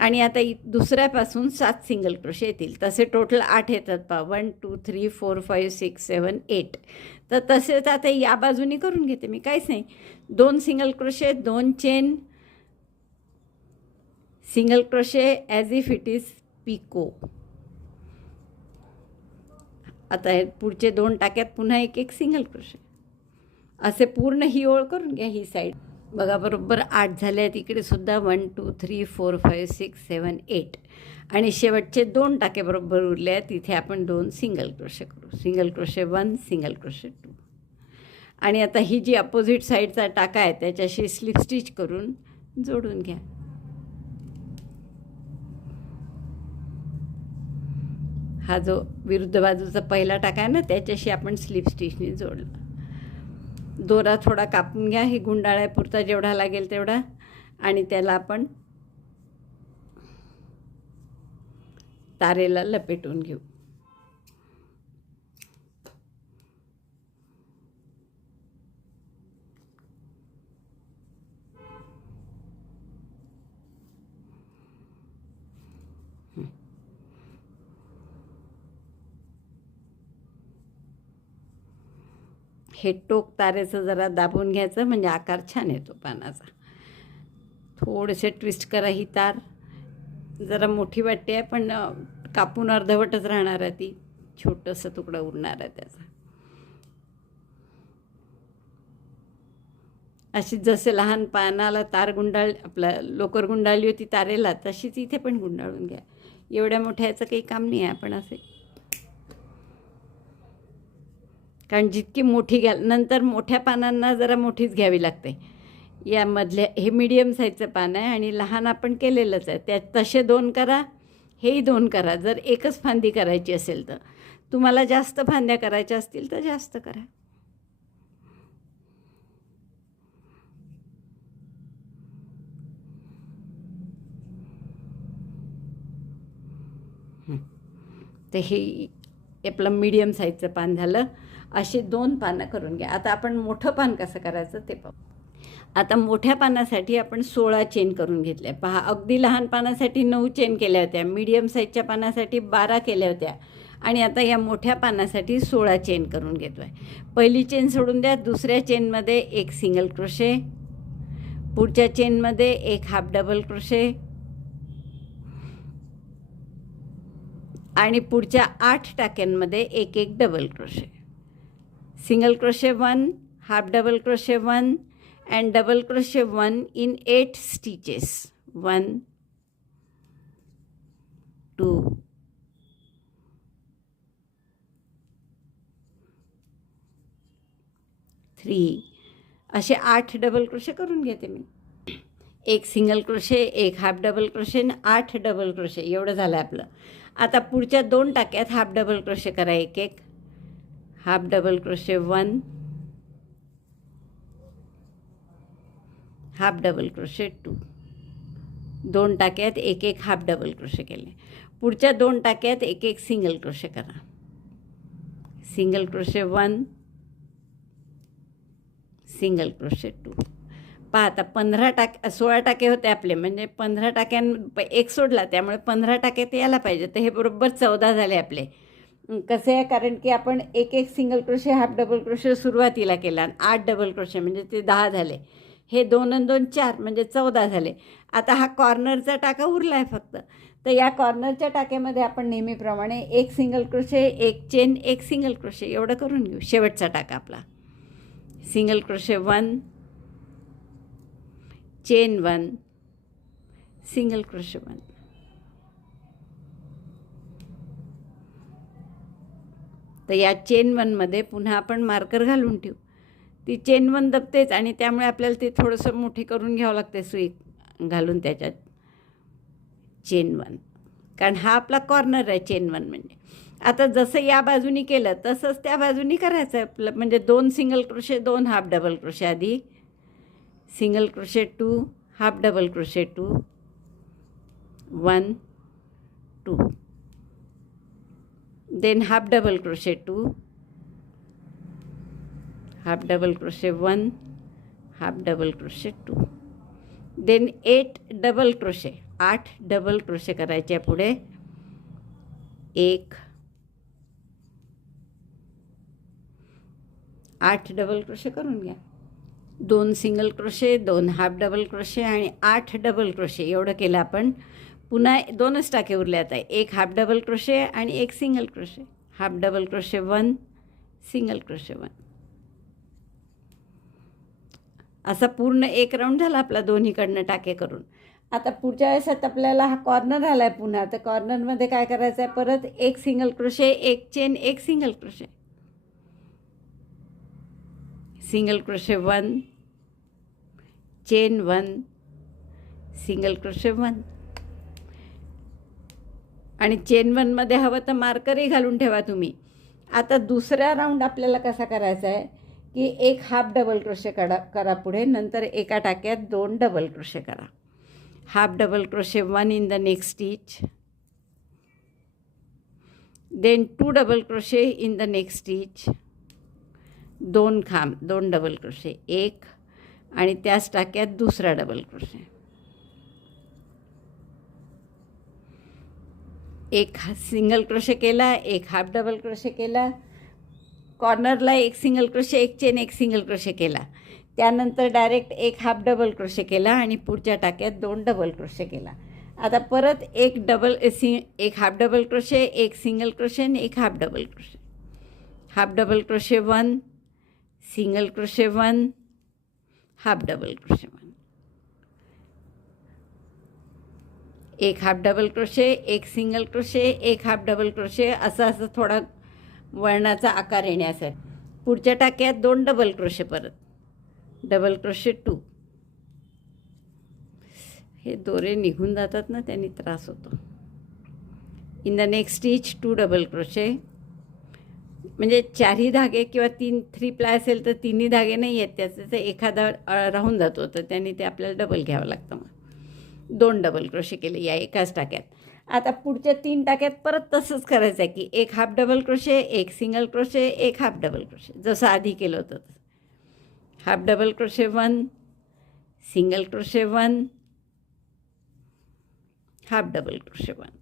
आणि आता दुसऱ्यापासून 7 सिंगल क्रोशे येतील. तसे टोटल 8 येतात पहा. 1 2 3 4 5 6 7 8. तर तसेच आता या बाजूनी करून घेते मी, काहीच नाही. 2 single crochet, 2 chain, single crochet as if it is picot. आता हे पुढचे 2 टाक्यात पुन्हा एक एक सिंगल क्रोशे. असे पूर्ण ही ओळ करून घ्या. ही साईड बघा, बरोबर 8 झाले आहेत. इकडे सुद्धा 1 2 3 4 5 6 7 8. आणि शेवटचे 2 टाके बरोबर उरले आहेत. तिथे आपण 2 सिंगल क्रोशे करू. Single crochet 1, single crochet 2. आणि आता ही जी अपोजिट साईडचा टाका आहे त्याच्याशी स्लिप स्टिच करून जोडून घ्या. हा जो विरुद्ध बाजूचा पहिला टाका आहे ना, त्याच्याशी आपण स्लिप स्टिचने जोडला. दोरा थोडा कापून घ्या, ही गुंडाळ्यापुरता जेवढा लागेल तेवढा, आणि त्याला आपण तारेला लपेटून घेऊ. हे टोक तारेचं जरा दाबून घ्यायचं, म्हणजे आकार छान येतो पानाचा. थोडेसे ट्विस्ट करा. ही तार जरा मोठी वाटते आहे, पण कापून अर्धवटच राहणार आहे. ती छोटंसं तुकडा उरणार आहे त्याचा. अशी जसे लहान पानाला तार आपला लोकर गुंडाळली होती तारेला, तशीच इथे पण गुंडाळून घ्या. एवढ्या मोठ्याचं काही काम नाही आहे. आपण असे, कारण जितकी मोठी घ्याल, नंतर मोठ्या पानांना जरा मोठीच घ्यावी लागते. यामधले हे मीडियम साईजचं पान आहे आणि लहान आपण केलेलंच आहे. त्यात तसे 2 करा, हेही 2 करा. जर एकच फांदी करायची असेल तर. तुम्हाला जास्त फांद्या करायच्या असतील तर जास्त करा. तर हे आपलं मीडियम साईजचं पान झालं. असे 2 पानं करून घ्या. आता आपण मोठं पान कसं करायचं ते पाहू. आता मोठ्या पानासाठी आपण 16 चेन करून घेतल्या. पहा, अगदी लहान पानासाठी 9 चेन केल्या होत्या, मीडियम साईजच्या पानासाठी 12 केल्या होत्या, आणि आता या मोठ्या पानासाठी 16 चेन करून घेतो आहे. पहिली चेन सोडून द्या. दुसऱ्या चेनमध्ये एक सिंगल क्रोशे, पुढच्या चेनमध्ये एक हाफ डबल क्रोशे, आणि पुढच्या 8 टाक्यांमध्ये एक एक double crochet. Single crochet 1, half double crochet 1 and double crochet 1 in 8 stitches. 1 2 3 असे 8 डबल क्रोशे करून घेते मी. एक सिंगल क्रोशे, एक हाफ डबल क्रोशे आणि 8 डबल क्रोशे, एवढं झालं आपलं. आता पुढच्या 2 टाक्यात हाफ डबल क्रोशे करा. एक एक half double crochet 1, half double crochet 2. 2 टाक्यात एक एक हाफ डबल क्रोशे केले. पुढच्या 2 टाक्यात एक एक सिंगल क्रोशे करा. Single crochet 1, single crochet 2. पहा, आता 16 टाके होते आपले, म्हणजे 15 टाक्यां एक सोडला, त्यामुळे 15 टाके ते यायला पाहिजे. तर हे बरोबर 14 झाले आपले. कसे आहे, कारण की आपण एक एक single crochet, half double crochet सुरुवातीला केला, आणि 8 डबल क्रोशे म्हणजे ते 10 झाले. हे 2 आणि 2 4 म्हणजे 14 झाले. आता हा कॉर्नरचा टाका उरला आहे फक्त. तर या कॉर्नरच्या टाक्यामध्ये आपण नेहमीप्रमाणे एक सिंगल क्रोशे, एक चेन, एक सिंगल क्रोशे एवढं करून घेऊ. शेवटचा टाका आपला single crochet 1, chain 1, single crochet 1. तर या चेन 1मध्ये पुन्हा आपण मार्कर घालून ठेवू. ती चेन 1 दबतेच, आणि त्यामुळे आपल्याला ते थोडंसं मोठी करून घ्यावं लागते सुई घालून त्याच्यात. चेन 1, कारण हा आपला कॉर्नर आहे चेन 1 म्हणजे. आता जसं या बाजूनी केलं तसंच त्या बाजूनी करायचं आहे आपलं. म्हणजे 2 single crochet, 2 half double crochet. आधी single crochet 2, half double crochet 2, 1 2, then half double crochet 2, half double crochet 1, half double crochet 2, then 8 double crochet. 8 double crochet करायचे पुढे. 1 8 डबल क्रोशे करून घ्या. 2 single crochet, 2 half double crochet आणि 8 double crochet एवढं केलं आपण. पुन्हा 2च टाके उरले आता. 1 हाफ डबल क्रोशे आणि 1 single crochet. Half double crochet 1, single crochet 1. असा पूर्ण एक राऊंड झाला आपला दोन्हीकडनं टाके करून. आता पुढच्या वेळेस आपल्याला हा कॉर्नर आला आहे पुन्हा. तर कॉर्नरमध्ये काय करायचं आहे, परत 1 single crochet, 1 chain, 1 single crochet. Single crochet 1, chain 1, single crochet 1. आणि चेन 1मध्ये हवं तर मार्करही घालून ठेवा तुम्ही. आता दुसरा राऊंड आपल्याला कसा करायचा आहे की 1 हाफ डबल क्रोशे करा पुढे. नंतर एका टाक्यात 2 डबल क्रोशे करा. Half double crochet 1 in the next stitch, then 2 double crochet in the next stitch. 2 खांब, 2 डबल क्रोशे, 1 आणि त्याच टाक्यात दुसरा डबल क्रोशे. 1 सिंगल क्रोशे केला, 1 हाफ डबल क्रोशे केला. कॉर्नरला 1 single crochet, 1 chain, 1 single crochet केला. त्यानंतर डायरेक्ट 1 हाफ डबल क्रोशे केला आणि पुढच्या टाक्यात 2 डबल क्रोशे केला. आता परत 1 half double crochet, 1 single crochet आणि 1 half double crochet. Half double crochet 1, single crochet 1, half double crochet 1. 1 half double crochet, 1 single crochet, 1 half double crochet. असं थोडा वळणाचा आकार येण्यासाठी. पुढच्या टाक्यात 2 डबल क्रोशे, परत डबल क्रोशे 2. हे दोरे निघून जातात ना, त्यांनी त्रास होतो. In the next stitch 2 double crochet. म्हणजे 4ही धागे किंवा 3 प्लाय असेल तर 3ही धागे नाही आहेत, त्याचं एखादा राहून जातो, तर त्यांनी ते आपल्याला डबल घ्यावं लागतं. मग 2 डबल क्रोशे केले या एकाच टाक्यात. आता पुढच्या 3 टाक्यात परत तसंच करायचं आहे की 1 half double crochet, 1 single crochet, 1 half double crochet, जसं आधी केलं होतं तसं. Half double crochet 1, single crochet 1, half double crochet 1.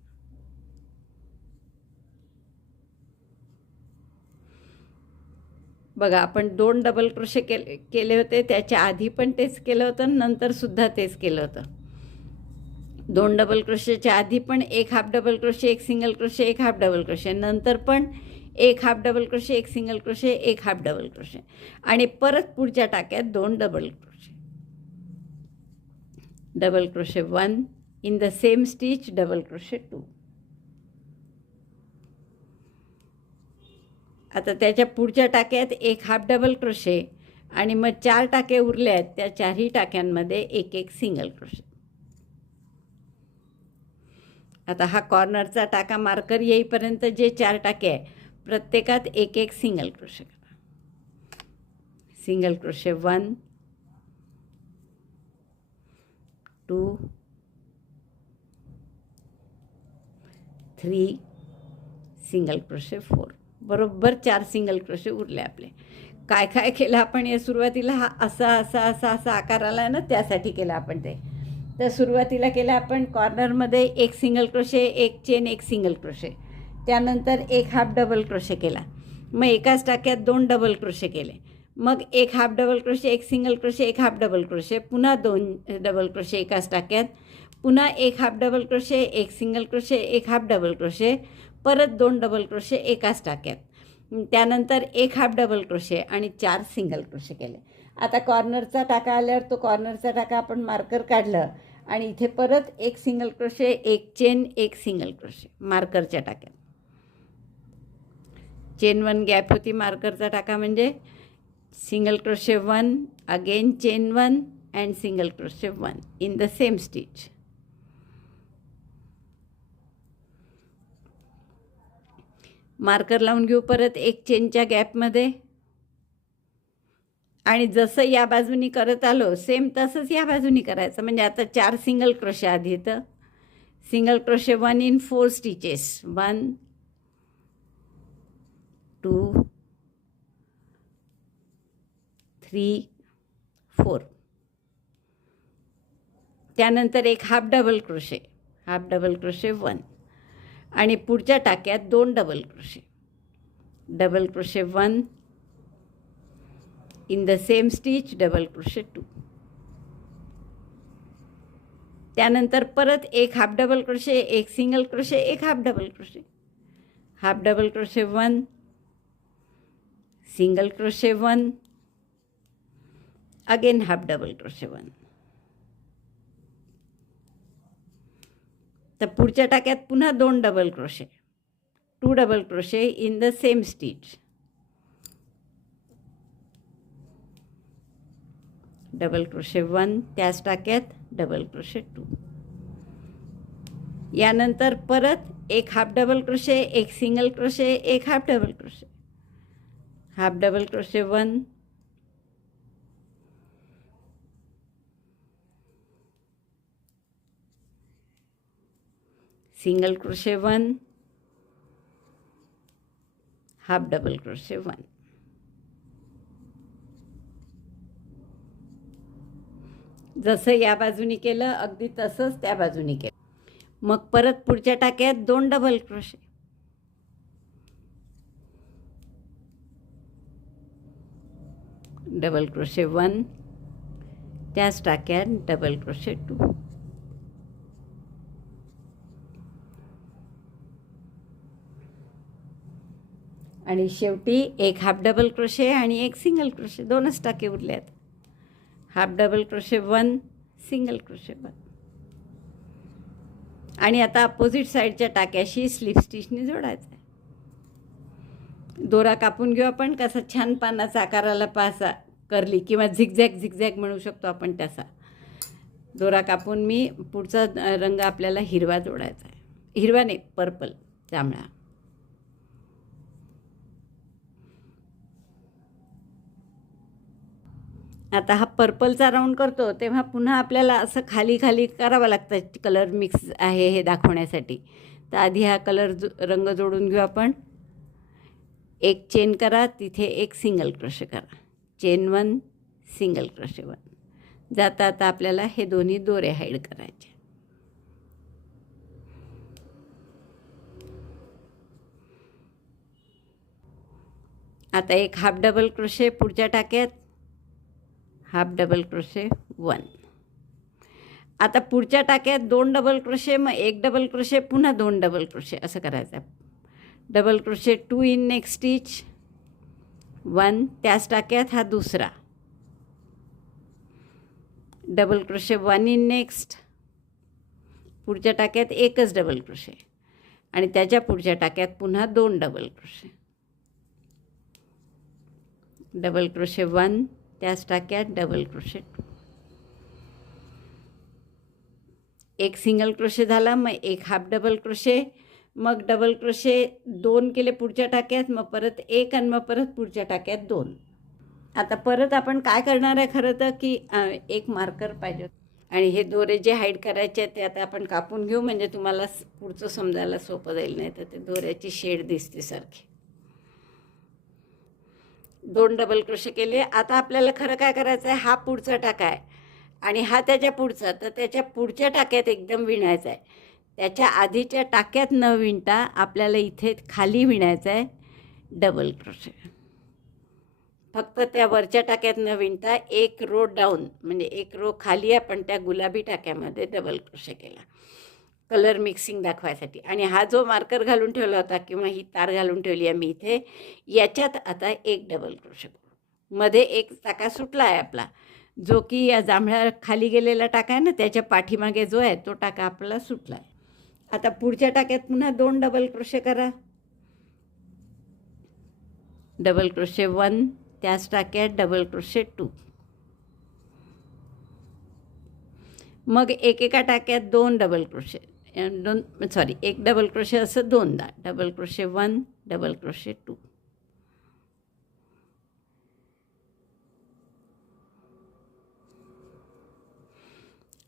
बघा, आपण 2 डबल क्रोशे केले होते, त्याच्या आधी पण तेच केलं होतं, नंतरसुद्धा तेच केलं होतं. 2 डबल क्रोशेच्या आधी पण 1 half double crochet, 1 single crochet, 1 half double crochet. नंतर पण 1 half double crochet, 1 single crochet, 1 half double crochet. आणि परत पुढच्या टाक्यात 2 double crochet. Double crochet 1 in the same stitch, double crochet 2. आता त्याच्या पुढच्या टाक्यात 1 हाफ डबल क्रोशे आणि मग 4 टाके उरले आहेत, त्या 4ही टाक्यांमध्ये 1 सिंगल क्रोशे. आता हा कॉर्नरचा टाका मार्कर येईपर्यंत जे 4 टाके आहे, प्रत्येकात 1 सिंगल क्रोशे करा. Single crochet 1, 2, 3, single crochet 4. बरोबर 4 सिंगल क्रोशे उरले आपले. काय काय केलं आपण या सुरुवातीला, हा असा आकार आला आहे ना, त्यासाठी केलं आपण ते. तर सुरुवातीला केलं आपण कॉर्नरमध्ये 1 single crochet, 1 chain, 1 single crochet. त्यानंतर 1 हाफ डबल क्रोशे केला. मग एकाच टाक्यात 2 डबल क्रोशे केले. मग 1 half double crochet, 1 single crochet, 1 half double crochet. पुन्हा 2 डबल क्रोशे एकाच टाक्यात. पुन्हा 1 half double crochet, 1 single crochet, 1 half double crochet. परत 2 डबल क्रोशे एकाच टाक्यात. त्यानंतर 1 हाफ डबल क्रोशे आणि 4 सिंगल क्रोशे केले. आता कॉर्नरचा टाका आल्यावर तो कॉर्नरचा टाका आपण मार्कर काढलं आणि इथे परत 1 single crochet, 1 chain, 1 single crochet मार्करच्या टाक्यात. चेन 1 गॅप होती मार्करचा टाका, म्हणजे single crochet 1, again chain 1 and single crochet 1 in the same stitch. Marker लावून घेऊ परत 1 चेनच्या गॅपमध्ये. आणि जसं या बाजूनी करत आलो सेम तसंच या बाजूनी करायचं. म्हणजे आता 4 सिंगल क्रोशे आधी, तर सिंगल क्रोशे 1 इन 4 स्टिचेस. 1, 2, 3, 4. त्यानंतर एक हाफ डबल क्रोशे 1 आणि पुढच्या टाक्यात 2 double crochet 1 in the same stitch double crochet 2. त्यानंतर परत एक हाफ डबल क्रोशे, एक सिंगल क्रोशे, एक half double crochet 1 single crochet 1 again half double crochet 1. तर पुढच्या टाक्यात पुन्हा 2 double crochet 2 double crochet in the same stitch double crochet 1, त्याच टाक्यात डबल क्रोशे 2. यानंतर परत एक हाफ डबल क्रोशे, एक सिंगल क्रोशे, एक half double crochet 1 single crochet 1 half double crochet 1. जसं या बाजूनी केलं अगदी तसंच त्या बाजूनी केलं. मग परत पुढच्या टाक्यात 2 डबल क्रोशे डबल क्रोशे 1, त्याच टाक्यात डबल क्रोशे 2. आणि शेवटी एक हाफ डबल क्रोशे आणि एक सिंगल क्रोशे, 2च टाके उरल्यात. Half double crochet 1 single crochet 1. आणि आता अपोजिट साईडच्या टाक्याशी स्लिप स्टिचने जोडायचं आहे. दोरा कापून घेऊ आपण. कसा छान पानाचा आकाराला पासा करली किंवा झिगझॅग म्हणू शकतो आपण त्याचा. दोरा कापून मी पुढचा रंग आपल्याला हिरवा जोडायचा आहे. हिरवा नाही, पर्पल, जांभळा. आता हा पर्पलचा राऊंड करतो तेव्हा पुन्हा आपल्याला असं खाली करावं लागतं कलर मिक्स आहे हे दाखवण्यासाठी. तर आधी हा रंग जोडून घेऊ आपण. एक चेन करा, तिथे एक सिंगल क्रोशे करा, चेन 1 सिंगल क्रोशे 1. जाता आता आपल्याला हे दोन्ही दोरे हाईड करायचे. आता एक हाफ डबल क्रोशे पुढच्या टाक्यात, हाफ डबल क्रोशे 1. आता पुढच्या टाक्यात 2 डबल क्रोशे, मग एक डबल क्रोशे, पुन्हा 2 डबल क्रोशे असं करायचं आहे. Double crochet 2 in next stitch 1, त्याच टाक्यात हा दुसरा डबल क्रोशे 1 इन नेक्स्ट, पुढच्या टाक्यात एकच डबल क्रोशे आणि त्याच्या पुढच्या टाक्यात पुन्हा 2 डबल क्रोशे. डबल क्रोशे 1, त्याच टाक्यात डबल क्रोशे 2. एक सिंगल क्रोशे झाला, मग एक हाफ डबल क्रोशे, मग डबल क्रोशे 2 केले पुढच्या टाक्यात, मग परत 1 आणि मग परत पुढच्या टाक्यात 2. आता परत आपण काय करणार आहे खरं तर की एक मार्कर पाहिजे आणि हे दोरे जे हाईड करायचे आहेत ते आता आपण कापून घेऊ, म्हणजे तुम्हाला पुढचं समजायला सोपं जाईल. नाही तर ते दोऱ्याची शेड दिसते सारखी. 2 डबल क्रोशे केले. आता आपल्याला खरं काय करायचं आहे, हा पुढचा टाका आहे आणि हा त्याच्या पुढचा, तर त्याच्या पुढच्या टाक्यात एकदम विणायचा आहे. त्याच्या आधीच्या टाक्यात न विणता आपल्याला इथे खाली विणायचं आहे डबल क्रोशे. फक्त त्या वरच्या टाक्यात न विणता एक रो डाऊन, म्हणजे एक रो खाली आपण त्या गुलाबी टाक्यामध्ये डबल क्रोशे केला कलर मिक्सिंग दाखवायसाठी. आणि हा जो मार्कर घालून ठेवला होता किंवा ही तार घालून ठेवली आहे मी इथे, याच्यात आता एक डबल क्रोशे करू. मध्ये एक टाका सुटला आहे आपला, जो की या जांभळ्या खाली गेलेला टाका आहे ना, त्याच्या पाठीमागे जो आहे तो टाका आपला सुटला आहे. आता पुढच्या टाक्यात पुन्हा 2 डबल क्रोशे करा. डबल क्रोशे 1, त्याच टाक्यात डबल क्रोशे 2. मग एकेका टाक्यात 2 डबल क्रोशे, एक डबल क्रोशे असं 2दा. Double crochet 1, double crochet 2.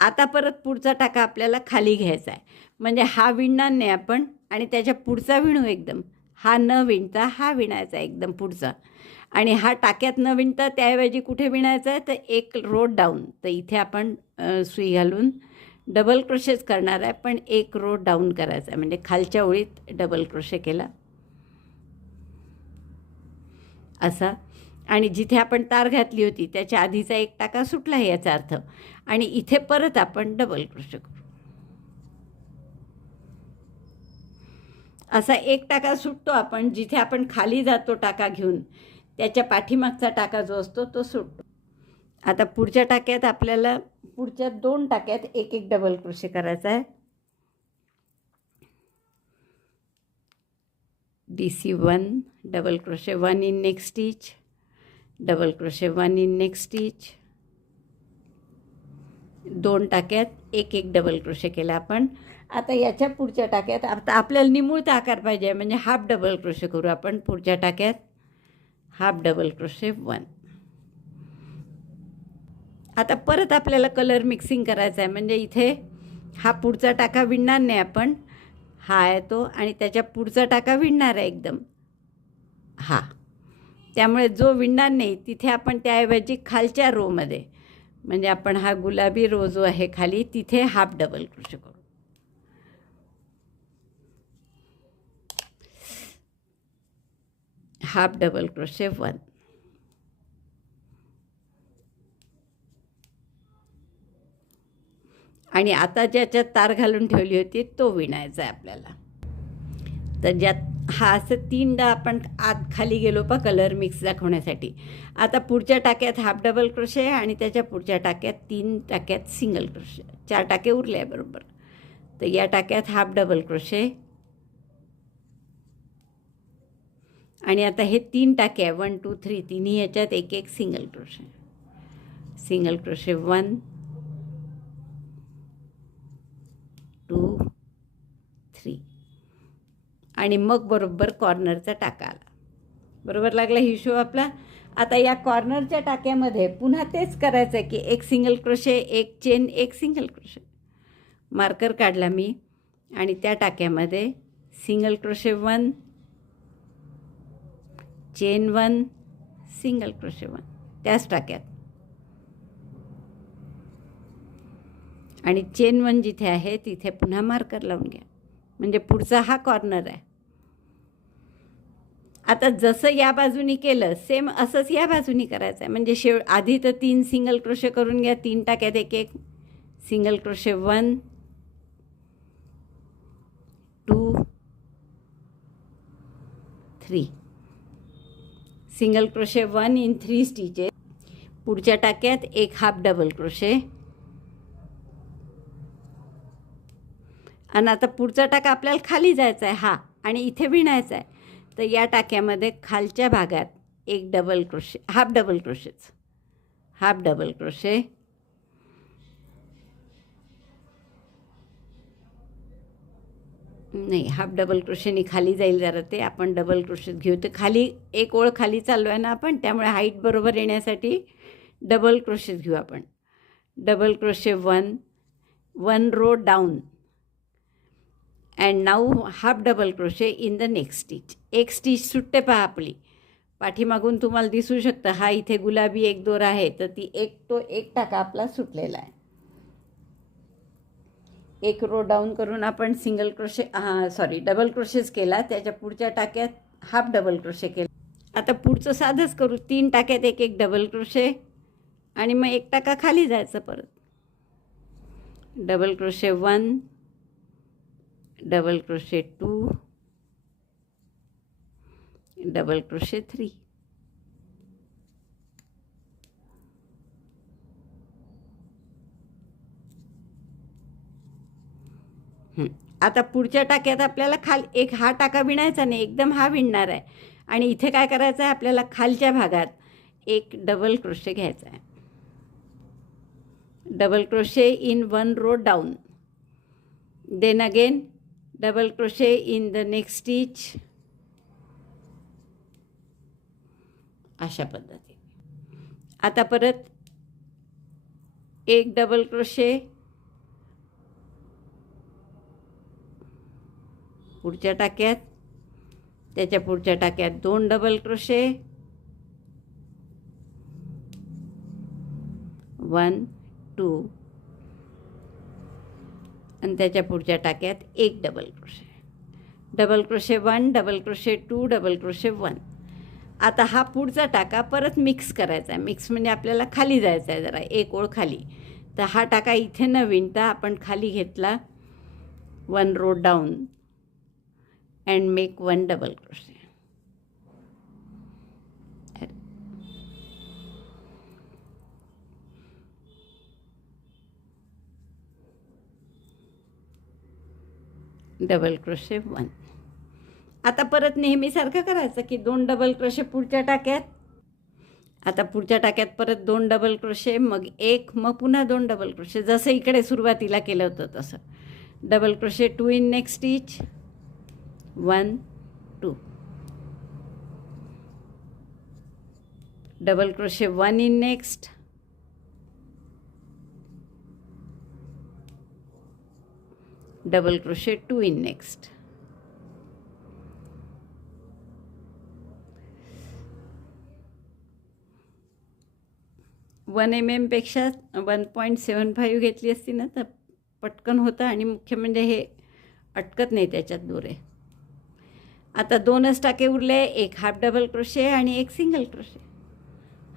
आता परत पुढचा टाका आपल्याला खाली घ्यायचा आहे, म्हणजे हा विणणार नाही आपण आणि त्याच्या पुढचा विणू एकदम. हा न विणता हा विणायचा एकदम पुढचा. आणि हा टाक्यात न विणता त्याऐवजी कुठे विणायचा आहे तर एक रो डाऊन. तर इथे आपण सुई घालून डबल क्रोशेच करणार आहे, पण एक रो डाऊन करायचा आहे, म्हणजे खालच्या ओळीत डबल क्रोशे केला असा, आणि जिथे आपण तार घातली होती त्याच्या आधीचा एक टाका सुटला आहे याचा अर्थ, आणि इथे परत आपण डबल क्रोशे करू. असा एक टाका सुटतो आपण, जिथे आपण खाली जातो टाका घेऊन त्याच्या पाठीमागचा टाका जो असतो तो सुटतो. आता पुढच्या टाक्यात आपल्याला पुढच्या 2 टाक्यात एक एक डबल क्रोशे करायचा आहे. DC1 double crochet 1 in next stitch, double crochet 1 in next stitch. 2 टाक्यात एक एक डबल क्रोशे केला आपण. आता याच्या पुढच्या टाक्यात आता आपल्याला निमुळता आकार पाहिजे, म्हणजे हाफ डबल क्रोशे करू आपण पुढच्या टाक्यात. Half double crochet 1. आता परत आपल्याला कलर मिक्सिंग करायचं आहे, म्हणजे इथे हा पुढचा टाका विणणार नाही आपण, हा आहे तो, आणि त्याच्या पुढचा टाका विणणार आहे एकदम हा. त्यामुळे जो विणणार नाही तिथे आपण त्याऐवजी खालच्या रोमध्ये, म्हणजे आपण हा गुलाबी रो जो आहे खाली, तिथे हाफ डबल क्रोशे करू. Half double crochet 1. आणि आता ज्याच्यात तार घालून ठेवली होती तो विणायचा आहे आपल्याला. तर ज्यात हा असं 3दा आपण आत खाली गेलो पा कलर मिक्स दाखवण्यासाठी. आता पुढच्या टाक्यात हाफ डबल क्रोशे, आणि त्याच्या पुढच्या टाक्यात 3 टाक्यात सिंगल क्रोशे. 4 टाके उरले आहे बरोबर. तर या टाक्यात हाफ डबल क्रोशे, आणि आता हे 3 टाके आहे 1 2 3, तिन्ही याच्यात एक एक सिंगल क्रोशे. सिंगल क्रोशे 1 2 3, आणि मग बरोबर कॉर्नरचा टाका आला. बरोबर लागला हिशोब आपला. आता या कॉर्नरच्या टाक्यामध्ये पुन्हा तेच करायचं आहे की एक सिंगल क्रोशे, एक चेन, एक सिंगल क्रोशे. मार्कर काढला मी, आणि त्या टाक्यामध्ये single crochet 1, chain 1, single crochet 1 त्याच टाक्यात, आणि चेन 1 जिथे आहे तिथे पुन्हा मार्कर लावून घ्या, म्हणजे पुढचा हा कॉर्नर आहे. आता जसं या बाजूनी केलं सेम असंच या बाजूनी करायचं आहे. म्हणजे आधी तर 3 सिंगल क्रोशे करून घ्या, 3 टाक्यात एक एक single crochet 1 2 3, single crochet 1 in 3 stitches. पुढच्या टाक्यात एक हाफ डबल क्रोशे, आणि आता पुढचा टाका आपल्याला खाली जायचा आहे हा, आणि इथे विणायचा आहे. तर या टाक्यामध्ये खालच्या भागात एक डबल क्रोशे, हाफ डबल क्रोशेच, हाफ डबल क्रोशे, नाही हाफ डबल क्रोशेनी खाली जाईल जरा ते, आपण डबल क्रोशेत घेऊ. तर खाली एक ओळ खाली चाललो आहे ना आपण, त्यामुळे हाईट बरोबर येण्यासाठी डबल क्रोशेत घेऊ आपण. Double crochet 1 1 row down, and now half double crochet in the next stitch. एक स्टिच सुटते पहा आपली, पाठीमागून तुम्हाला दिसू शकतं. हा इथे गुलाबी एक दोरा आहे, तर ती एक टाका आपला सुटलेला आहे. एक रो डाऊन करून आपण सिंगल क्रोशे डबल क्रोशेच केला. त्याच्या पुढच्या टाक्यात हाफ डबल क्रोशे केला. आता पुढचं साधंच करू. 3 टाक्यात एक एक डबल क्रोशे, आणि मग एक टाका खाली जायचं परत. Double crochet 1 double crochet 2 double crochet 3. आता पुढच्या टाक्यात आपल्याला एक हा टाका विणायचा नाही, एकदम हा विणणार आहे. आणि इथे काय करायचं आहे आपल्याला, खालच्या भागात एक डबल क्रोशे घ्यायचा आहे. Double crochet in 1 row down, then again double crochet in the next stitch. अशा पद्धतीने आता परत एक डबल क्रोशे, पुढच्या टाक्यात, त्याच्या पुढच्या टाक्यात 2 डबल क्रोशे, 1 2 आणि त्याच्या पुढच्या टाक्यात एक double crochet, double crochet 1, double crochet 2, double crochet 1. आता हा पुढचा टाका परत मिक्स करायचा आहे. मिक्स म्हणजे आपल्याला खाली जायचं आहे, जरा एक ओळ खाली. तर हा टाका इथे न विणता आपण खाली घेतला, 1 row down and make 1 double crochet. Double crochet 1. आता परत नेहमीसारखं करायचं की 2 डबल क्रोशे पुढच्या टाक्यात. आता पुढच्या टाक्यात परत 2 डबल क्रोशे, मग 1, मग पुन्हा 2 डबल क्रोशे, जसं इकडे सुरुवातीला केलं होतं तसं. Double crochet 2 in next stitch, 1 2, double crochet 1 in next, double crochet 2 in next, one MM पेक्षा 1.75 घेतली असती ना तर पटकन होतं आणि मुख्य म्हणजे हे अटकत नाही त्याच्यात दोरे. आता 2च टाके उरले, एक हाफ डबल क्रोशे आणि एक single crochet.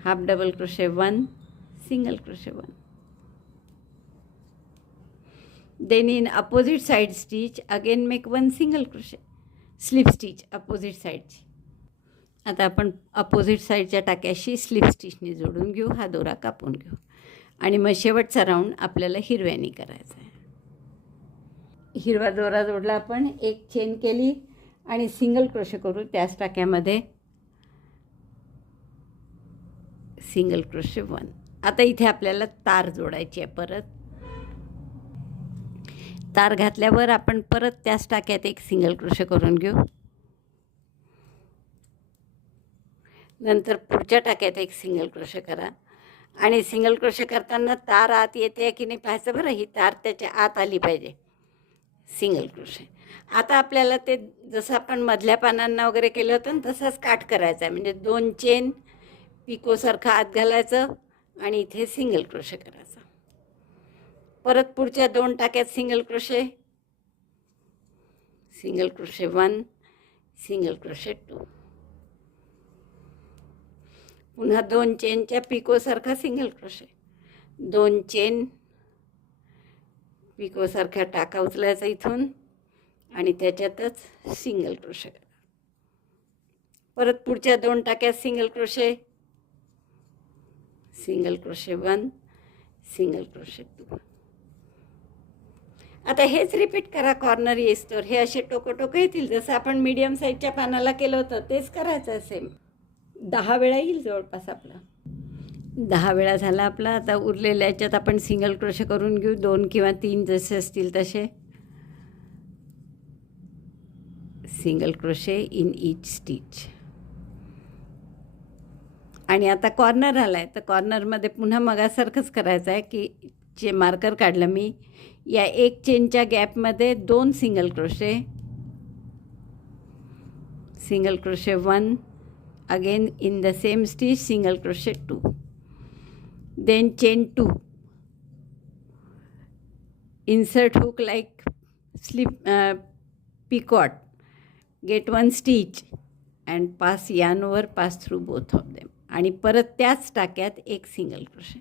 Half double crochet 1, single crochet 1. Then in opposite side stitch again make 1 single crochet, slip stitch opposite साईडची. आता आपण अपोजिट साईडच्या टाक्याशी स्लिप स्टिचने जोडून घेऊ, हा दोरा कापून घेऊ आणि मग शेवटचा राऊंड आपल्याला हिरव्यानी करायचा आहे. हिरवा दोरा जोडला आपण, एक चेन केली आणि सिंगल क्रोशे करू त्याच टाक्यामध्ये, सिंगल क्रोशे 1. आता इथे आपल्याला तार जोडायची आहे. परत तार घातल्यावर आपण परत त्याच टाक्यात एक सिंगल क्रोशे करून घेऊ. नंतर पुढच्या टाक्यात एक सिंगल क्रोशे करा आणि सिंगल क्रोशे करताना तार आत येते की नाही पाहायचं बरं. ही तार त्याच्या आत आली पाहिजे. Single crochet. आता आपल्याला ते जसं आपण मधल्या पानांना वगैरे केलं होतं ना तसंच काट करायचा आहे. म्हणजे 2 चेन पिकोसारखं आत घालायचं आणि इथे सिंगल क्रोशे करायचा. परत पुढच्या 2 टाक्यात single crochet, single crochet 1, single crochet 2. पुन्हा 2 चेनच्या पिकोसारखा सिंगल क्रोशे, 2 चेन पिकोसारखा टाका उचलायचा इथून आणि त्याच्यातच सिंगल क्रोशे करा. परत पुढच्या 2 टाक्यात single crochet, single crochet 1, single crochet 2. आता हेच रिपीट करा कॉर्नर येईस्तोवर. हे असे टोकोटोको येतील जसं आपण मीडियम साईजच्या पानाला केलं होतं तेच करायचं सेम. 10 वेळा येईल जवळपास आपला. 10 वेळा झाला आपला. आता उरलेल्या याच्यात आपण सिंगल क्रोशे करून घेऊ, 2 किंवा 3 जसे असतील तसे. Single crochet in each stitch. आणि आता कॉर्नर आला आहे तर कॉर्नरमध्ये पुन्हा मगासारखंच करायचं आहे की जे मार्कर काढलं मी या एक चेनच्या गॅपमध्ये 2 single crochet, single crochet 1, again in the same stitch single crochet 2, then chain 2, insert hook like slip picot, get 1 stitch and pass yarn over, pass through both of them. आणि परत त्याच टाक्यात एक सिंगल क्रोशे.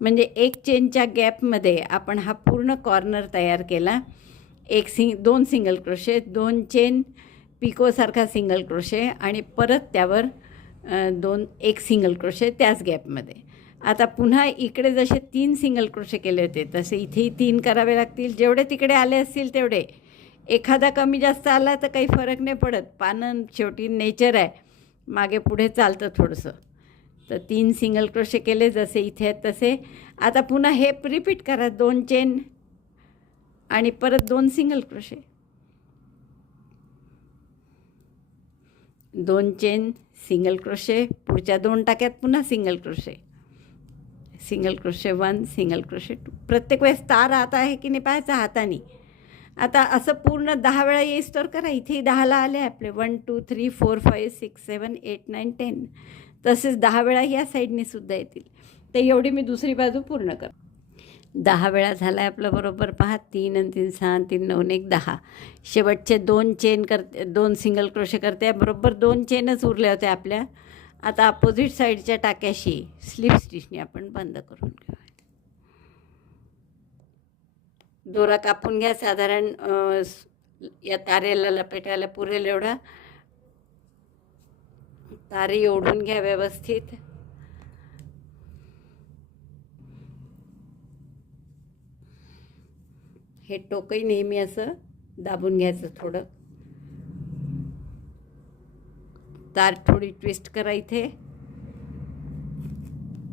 म्हणजे एक चेनच्या गॅपमध्ये आपण हा पूर्ण कॉर्नर तयार केला. 2 सिंगल क्रोशे, 2 चेन पिकोसारखा सिंगल क्रोशे आणि परत त्यावर 1 सिंगल क्रोशे त्याच गॅपमध्ये. आता पुन्हा इकडे जसे 3 सिंगल क्रोशे केले होते तसे इथेही 3 करावे लागतील. जेवढे तिकडे आले असतील तेवढे. एखादा कमी जास्त आला तर काही फरक नाही पडत. पानं शेवटी नेचर आहे, मागे पुढे चालतं थोडंसं. तर 3 सिंगल क्रोशे केले जसे इथे आहेत तसे. आता पुन्हा हे रिपीट करा. 2 चेन आणि परत 2 single crochet, 2 chain single crochet. पुढच्या 2 टाक्यात पुन्हा single crochet, single crochet 1, single crochet 2. प्रत्येक वेळेस तार आत आहे की नाही पाहायचं हाताने. आता असं पूर्ण 10 वेळा येईस्तोवर करा. इथे 10ला आले आपले 1 2 3 4 5 6 7 8 9 10. तसेच 10 वेळा या साईडने सुद्धा येतील. तर एवढी मी दुसरी बाजू पूर्ण कर. 10 वेळा झाला आहे आपलं बरोबर पहा. 3 आणि 3 6 आणि 3 9 1 10. शेवटचे 2 चेन करते, 2 सिंगल क्रोशे करते. बरोबर 2 चेनच उरल्या होत्या आपल्या. आता अपोजिट साईडच्या टाक्याशी स्लिप स्टिचने आपण बंद करून घेऊ. दोरा कापून घ्या साधारण या तारेला लपेटायला पुरेल एवढा. तारे ओढून घ्या व्यवस्थित. हे टोकही नेहमी असं दाबून घ्यायचं थोडं. तार थोडी ट्विस्ट करा इथे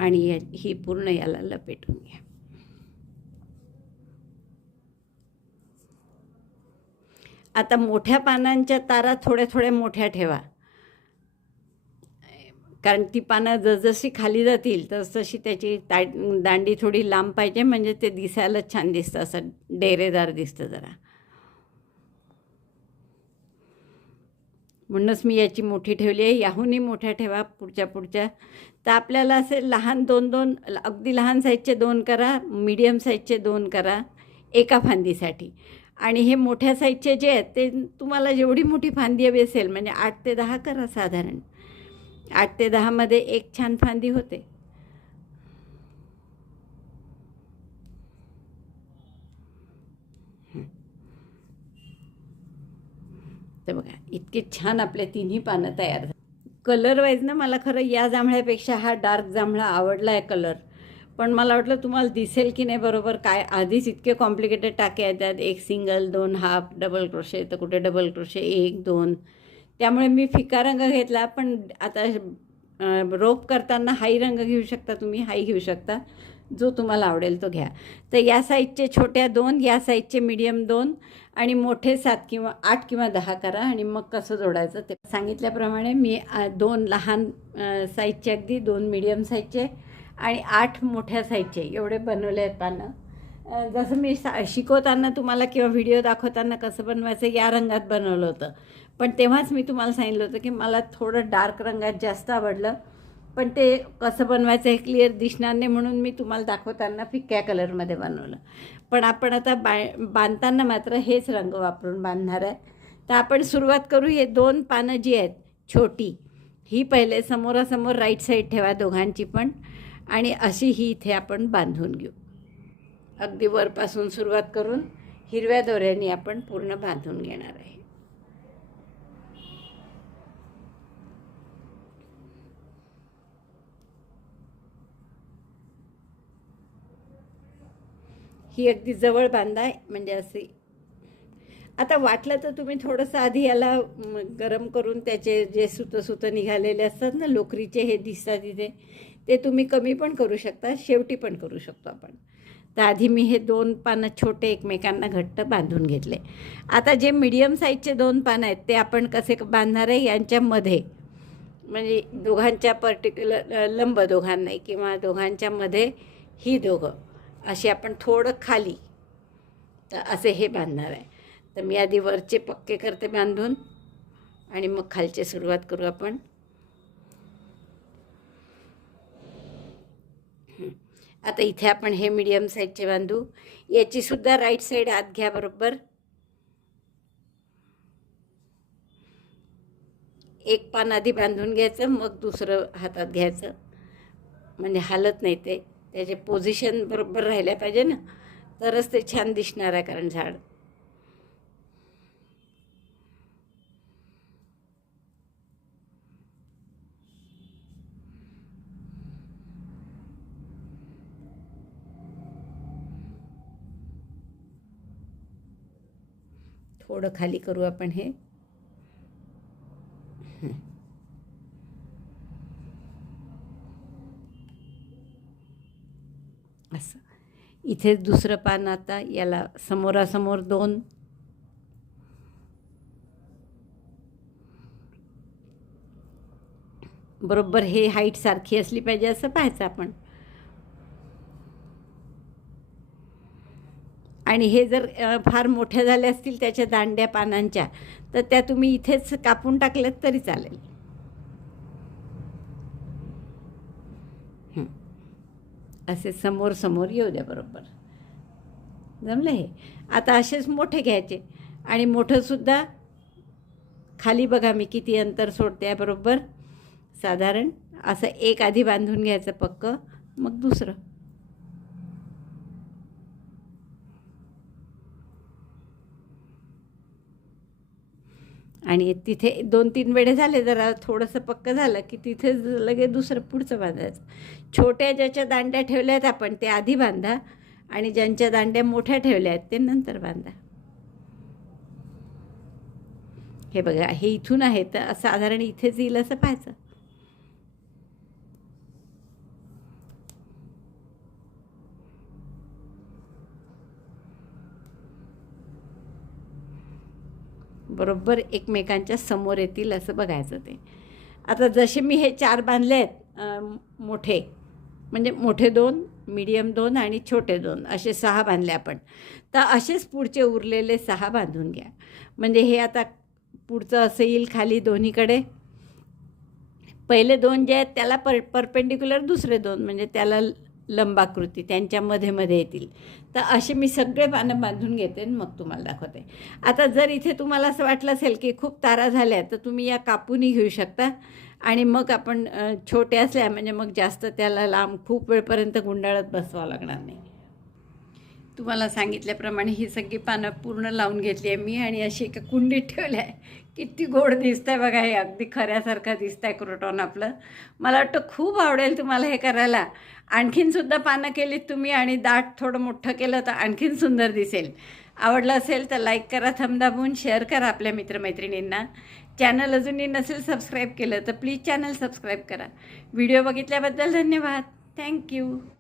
आणि ही पूर्ण याला लपेटून घ्या. आता मोठ्या पानांच्या तारा थोड्या थोड्या मोठ्या ठेवा, कारण ती पानं जसजशी खाली जातील तसतशी त्याची दांडी थोडी लांब पाहिजे, म्हणजे ते दिसायला छान दिसतं, असं डेरेदार दिसतं जरा. म्हणूनच मी याची मोठी ठेवली आहे. याहूनही मोठ्या ठेवा पुढच्या. तर आपल्याला असे लहान 2-2, अगदी लहान साईजचे 2 करा, मीडियम साईजचे 2 करा एका फांदीसाठी. आणि हे मोठ्या साईजचे जे आहेत ते तुम्हाला जेवढी मोठी फांदी हवी असेल, म्हणजे 8 ते 10 करा साधारण. 8 ते 10 मध्ये एक छान फांदी होते. तर बघा इतके छान आपले तिन्ही पानं तयार झाली. कलर वाईज ना मला खरं या जांभळ्यापेक्षा हा डार्क जांभळा आवडला आहे कलर. पण मला वाटलं तुम्हाला दिसेल की नाही बरोबर. काय आधीच इतके कॉम्प्लिकेटेड टाके येतात, एक सिंगल, 2 हाफ, डबल क्रोशे, तर कुठे डबल क्रोशे 1 2. त्यामुळे मी फिका रंग घेतला. पण आता रोप करताना हाई रंग घेऊ शकता तुम्ही, हाई घेऊ शकता, जो तुम्हाला आवडेल तो घ्या. तर या साईजचे छोट्या 2, या साईजचे मीडियम 2 आणि मोठे 7 किंवा 8 किंवा 10 करा. आणि मग कसं जोडायचं ते सांगितल्याप्रमाणे मी 2 लहान साईजचे, अगदी 2 मीडियम साईजचे आणि 8 मोठ्या साईजचे एवढे बनवले आहेत पानं. जसं मी शिकवताना तुम्हाला किंवा व्हिडिओ दाखवताना कसं बनवायचं या रंगात बनवलं होतं. पण तेव्हाच मी तुम्हाला सांगितलं होतं की मला थोडं डार्क रंगात जास्त आवडलं, पण ते कसं बनवायचं हे क्लिअर दिसणार नाही, म्हणून मी तुम्हाला दाखवताना फिक्या कलरमध्ये बनवलं. पण आपण आता बांधताना मात्र हेच रंग वापरून बांधणार आहे. तर आपण सुरुवात करू. हे 2 पानं जी आहेत छोटी, ही पहिले समोरासमोर राईट साईड ठेवा दोघांची पण, आणि अशी ही इथे आपण बांधून घेऊ. अगदी वरपासून सुरुवात करून हिरव्या दोऱ्याने आपण पूर्ण बांधून घेणार आहे. ही अगदी जवळ बांधा, म्हणजे असे. आता वाटलं तर तुम्ही थोडंसं आधी याला गरम करून त्याचे जे सुतं निघालेले असतात ना लोकरीचे, हे दिसतात तिथे, ते तुम्ही कमी पण करू शकता, शेवटी पण करू शकतो आपण. तर आधी मी हे 2 पानं छोटे एकमेकांना घट्ट बांधून घेतले. आता जे मीडियम साईजचे 2 पानं आहेत ते आपण कसे बांधणार आहे, यांच्यामध्ये म्हणजे दोघांच्या पर्टिक्युलर लंब दोघांनाही किंवा दोघांच्या मध्ये ही दोघं असे आपण थोडं खाली, तर असे हे बांधणार आहे. तर मी आधी वरचे पक्के करते बांधून आणि मग खालचे सुरुवात करू आपण. आता इथे आपण हे मीडियम साईजचे बांधू. याची सुद्धा राईट साईड आत घ्या बरोबर. एक पान आधी बांधून घ्यायचं, मग दुसरं हातात घ्यायचं, म्हणजे हालत नाही ते. त्याचे पोझिशन बरोबर राहिल्या पाहिजे ना, तरच ते छान दिसणार आहे. कारण झाड थोडं खाली करू आपण हे. असं इथे दुसरं पान. आता याला समोरासमोर 2, बरोबर हे हाईट सारखी असली पाहिजे असं पाहायचं आपण. आणि हे जर फार मोठ्या झाल्या असतील त्याच्या दांड्या पानांच्या, तर त्या तुम्ही इथेच कापून टाकल्यात तरी चालेल. असे समोर समोर येऊ द्या बरोबर. जमलं हे. आता असेच मोठे घ्यायचे आणि मोठंसुद्धा खाली बघा मी किती अंतर सोडते आहे बरोबर. साधारण असं एक आधी बांधून घ्यायचं पक्कं, मग दुसरं. आणि तिथे 2-3 वेळे झाले, जरा थोडंसं पक्कं झालं की तिथे लगेच दुसरं पुढचं बांधायचं. छोट्या ज्याच्या दांड्या ठेवल्या आहेत आपण ते आधी बांधा आणि ज्यांच्या दांड्या मोठ्या ठेवल्या आहेत ते नंतर बांधा. हे बघा, हे इथून आहे तर साधारण इथेच येईल असं पाहायचं. बरोबर एकमेकांच्या समोर येतील असं बघायचं ते. आता जसे मी हे 4 बांधले आहेत मोठे, म्हणजे मोठे 2, मीडियम 2 आणि छोटे 2 असे 6 बांधले आपण. तर असेच पुढचे उरलेले 6 बांधून घ्या. म्हणजे हे आता पुढचं असं येईल खाली दोन्हीकडे. पहिले 2 जे आहेत त्याला परपेंडिक्युलर, दुसरे 2 म्हणजे त्याला लंबाकृती त्यांच्या मध्ये येतील. तर असे मी सगळे पानं बांधून घेते आणि मग तुम्हाला दाखवते. आता जर इथे तुम्हाला असं वाटलं असेल की खूप तारा झाल्या तर तुम्ही या कापूनही घेऊ शकता आणि मग आपण छोटे असल्या म्हणजे मग जास्त त्याला लांब खूप वेळपर्यंत गुंडाळत बसवावं लागणार नाही. तुम्हाला सांगितल्याप्रमाणे ही सगळी पानं पूर्ण लावून घेतली आहे मी आणि अशी एका कुंडीत ठेवली आहे. किती गोड दिसतं आहे बघा, हे अगदी खऱ्यासारखं दिसतं आहे क्रोटॉन आपलं. मला वाटतं खूप आवडेल तुम्हाला हे करायला. आणखीनसुद्धा पानं केलीत तुम्ही आणि दाट थोडं मोठं केलं तर आणखीन सुंदर दिसेल. आवडलं असेल तर लाईक करा, थंब दाबून शेअर करा आपल्या मित्रमैत्रिणींना. चॅनल अजूनही नसेल सबस्क्राईब केलं तर प्लीज चॅनल सबस्क्राईब करा. व्हिडिओ बघितल्याबद्दल धन्यवाद. थँक्यू.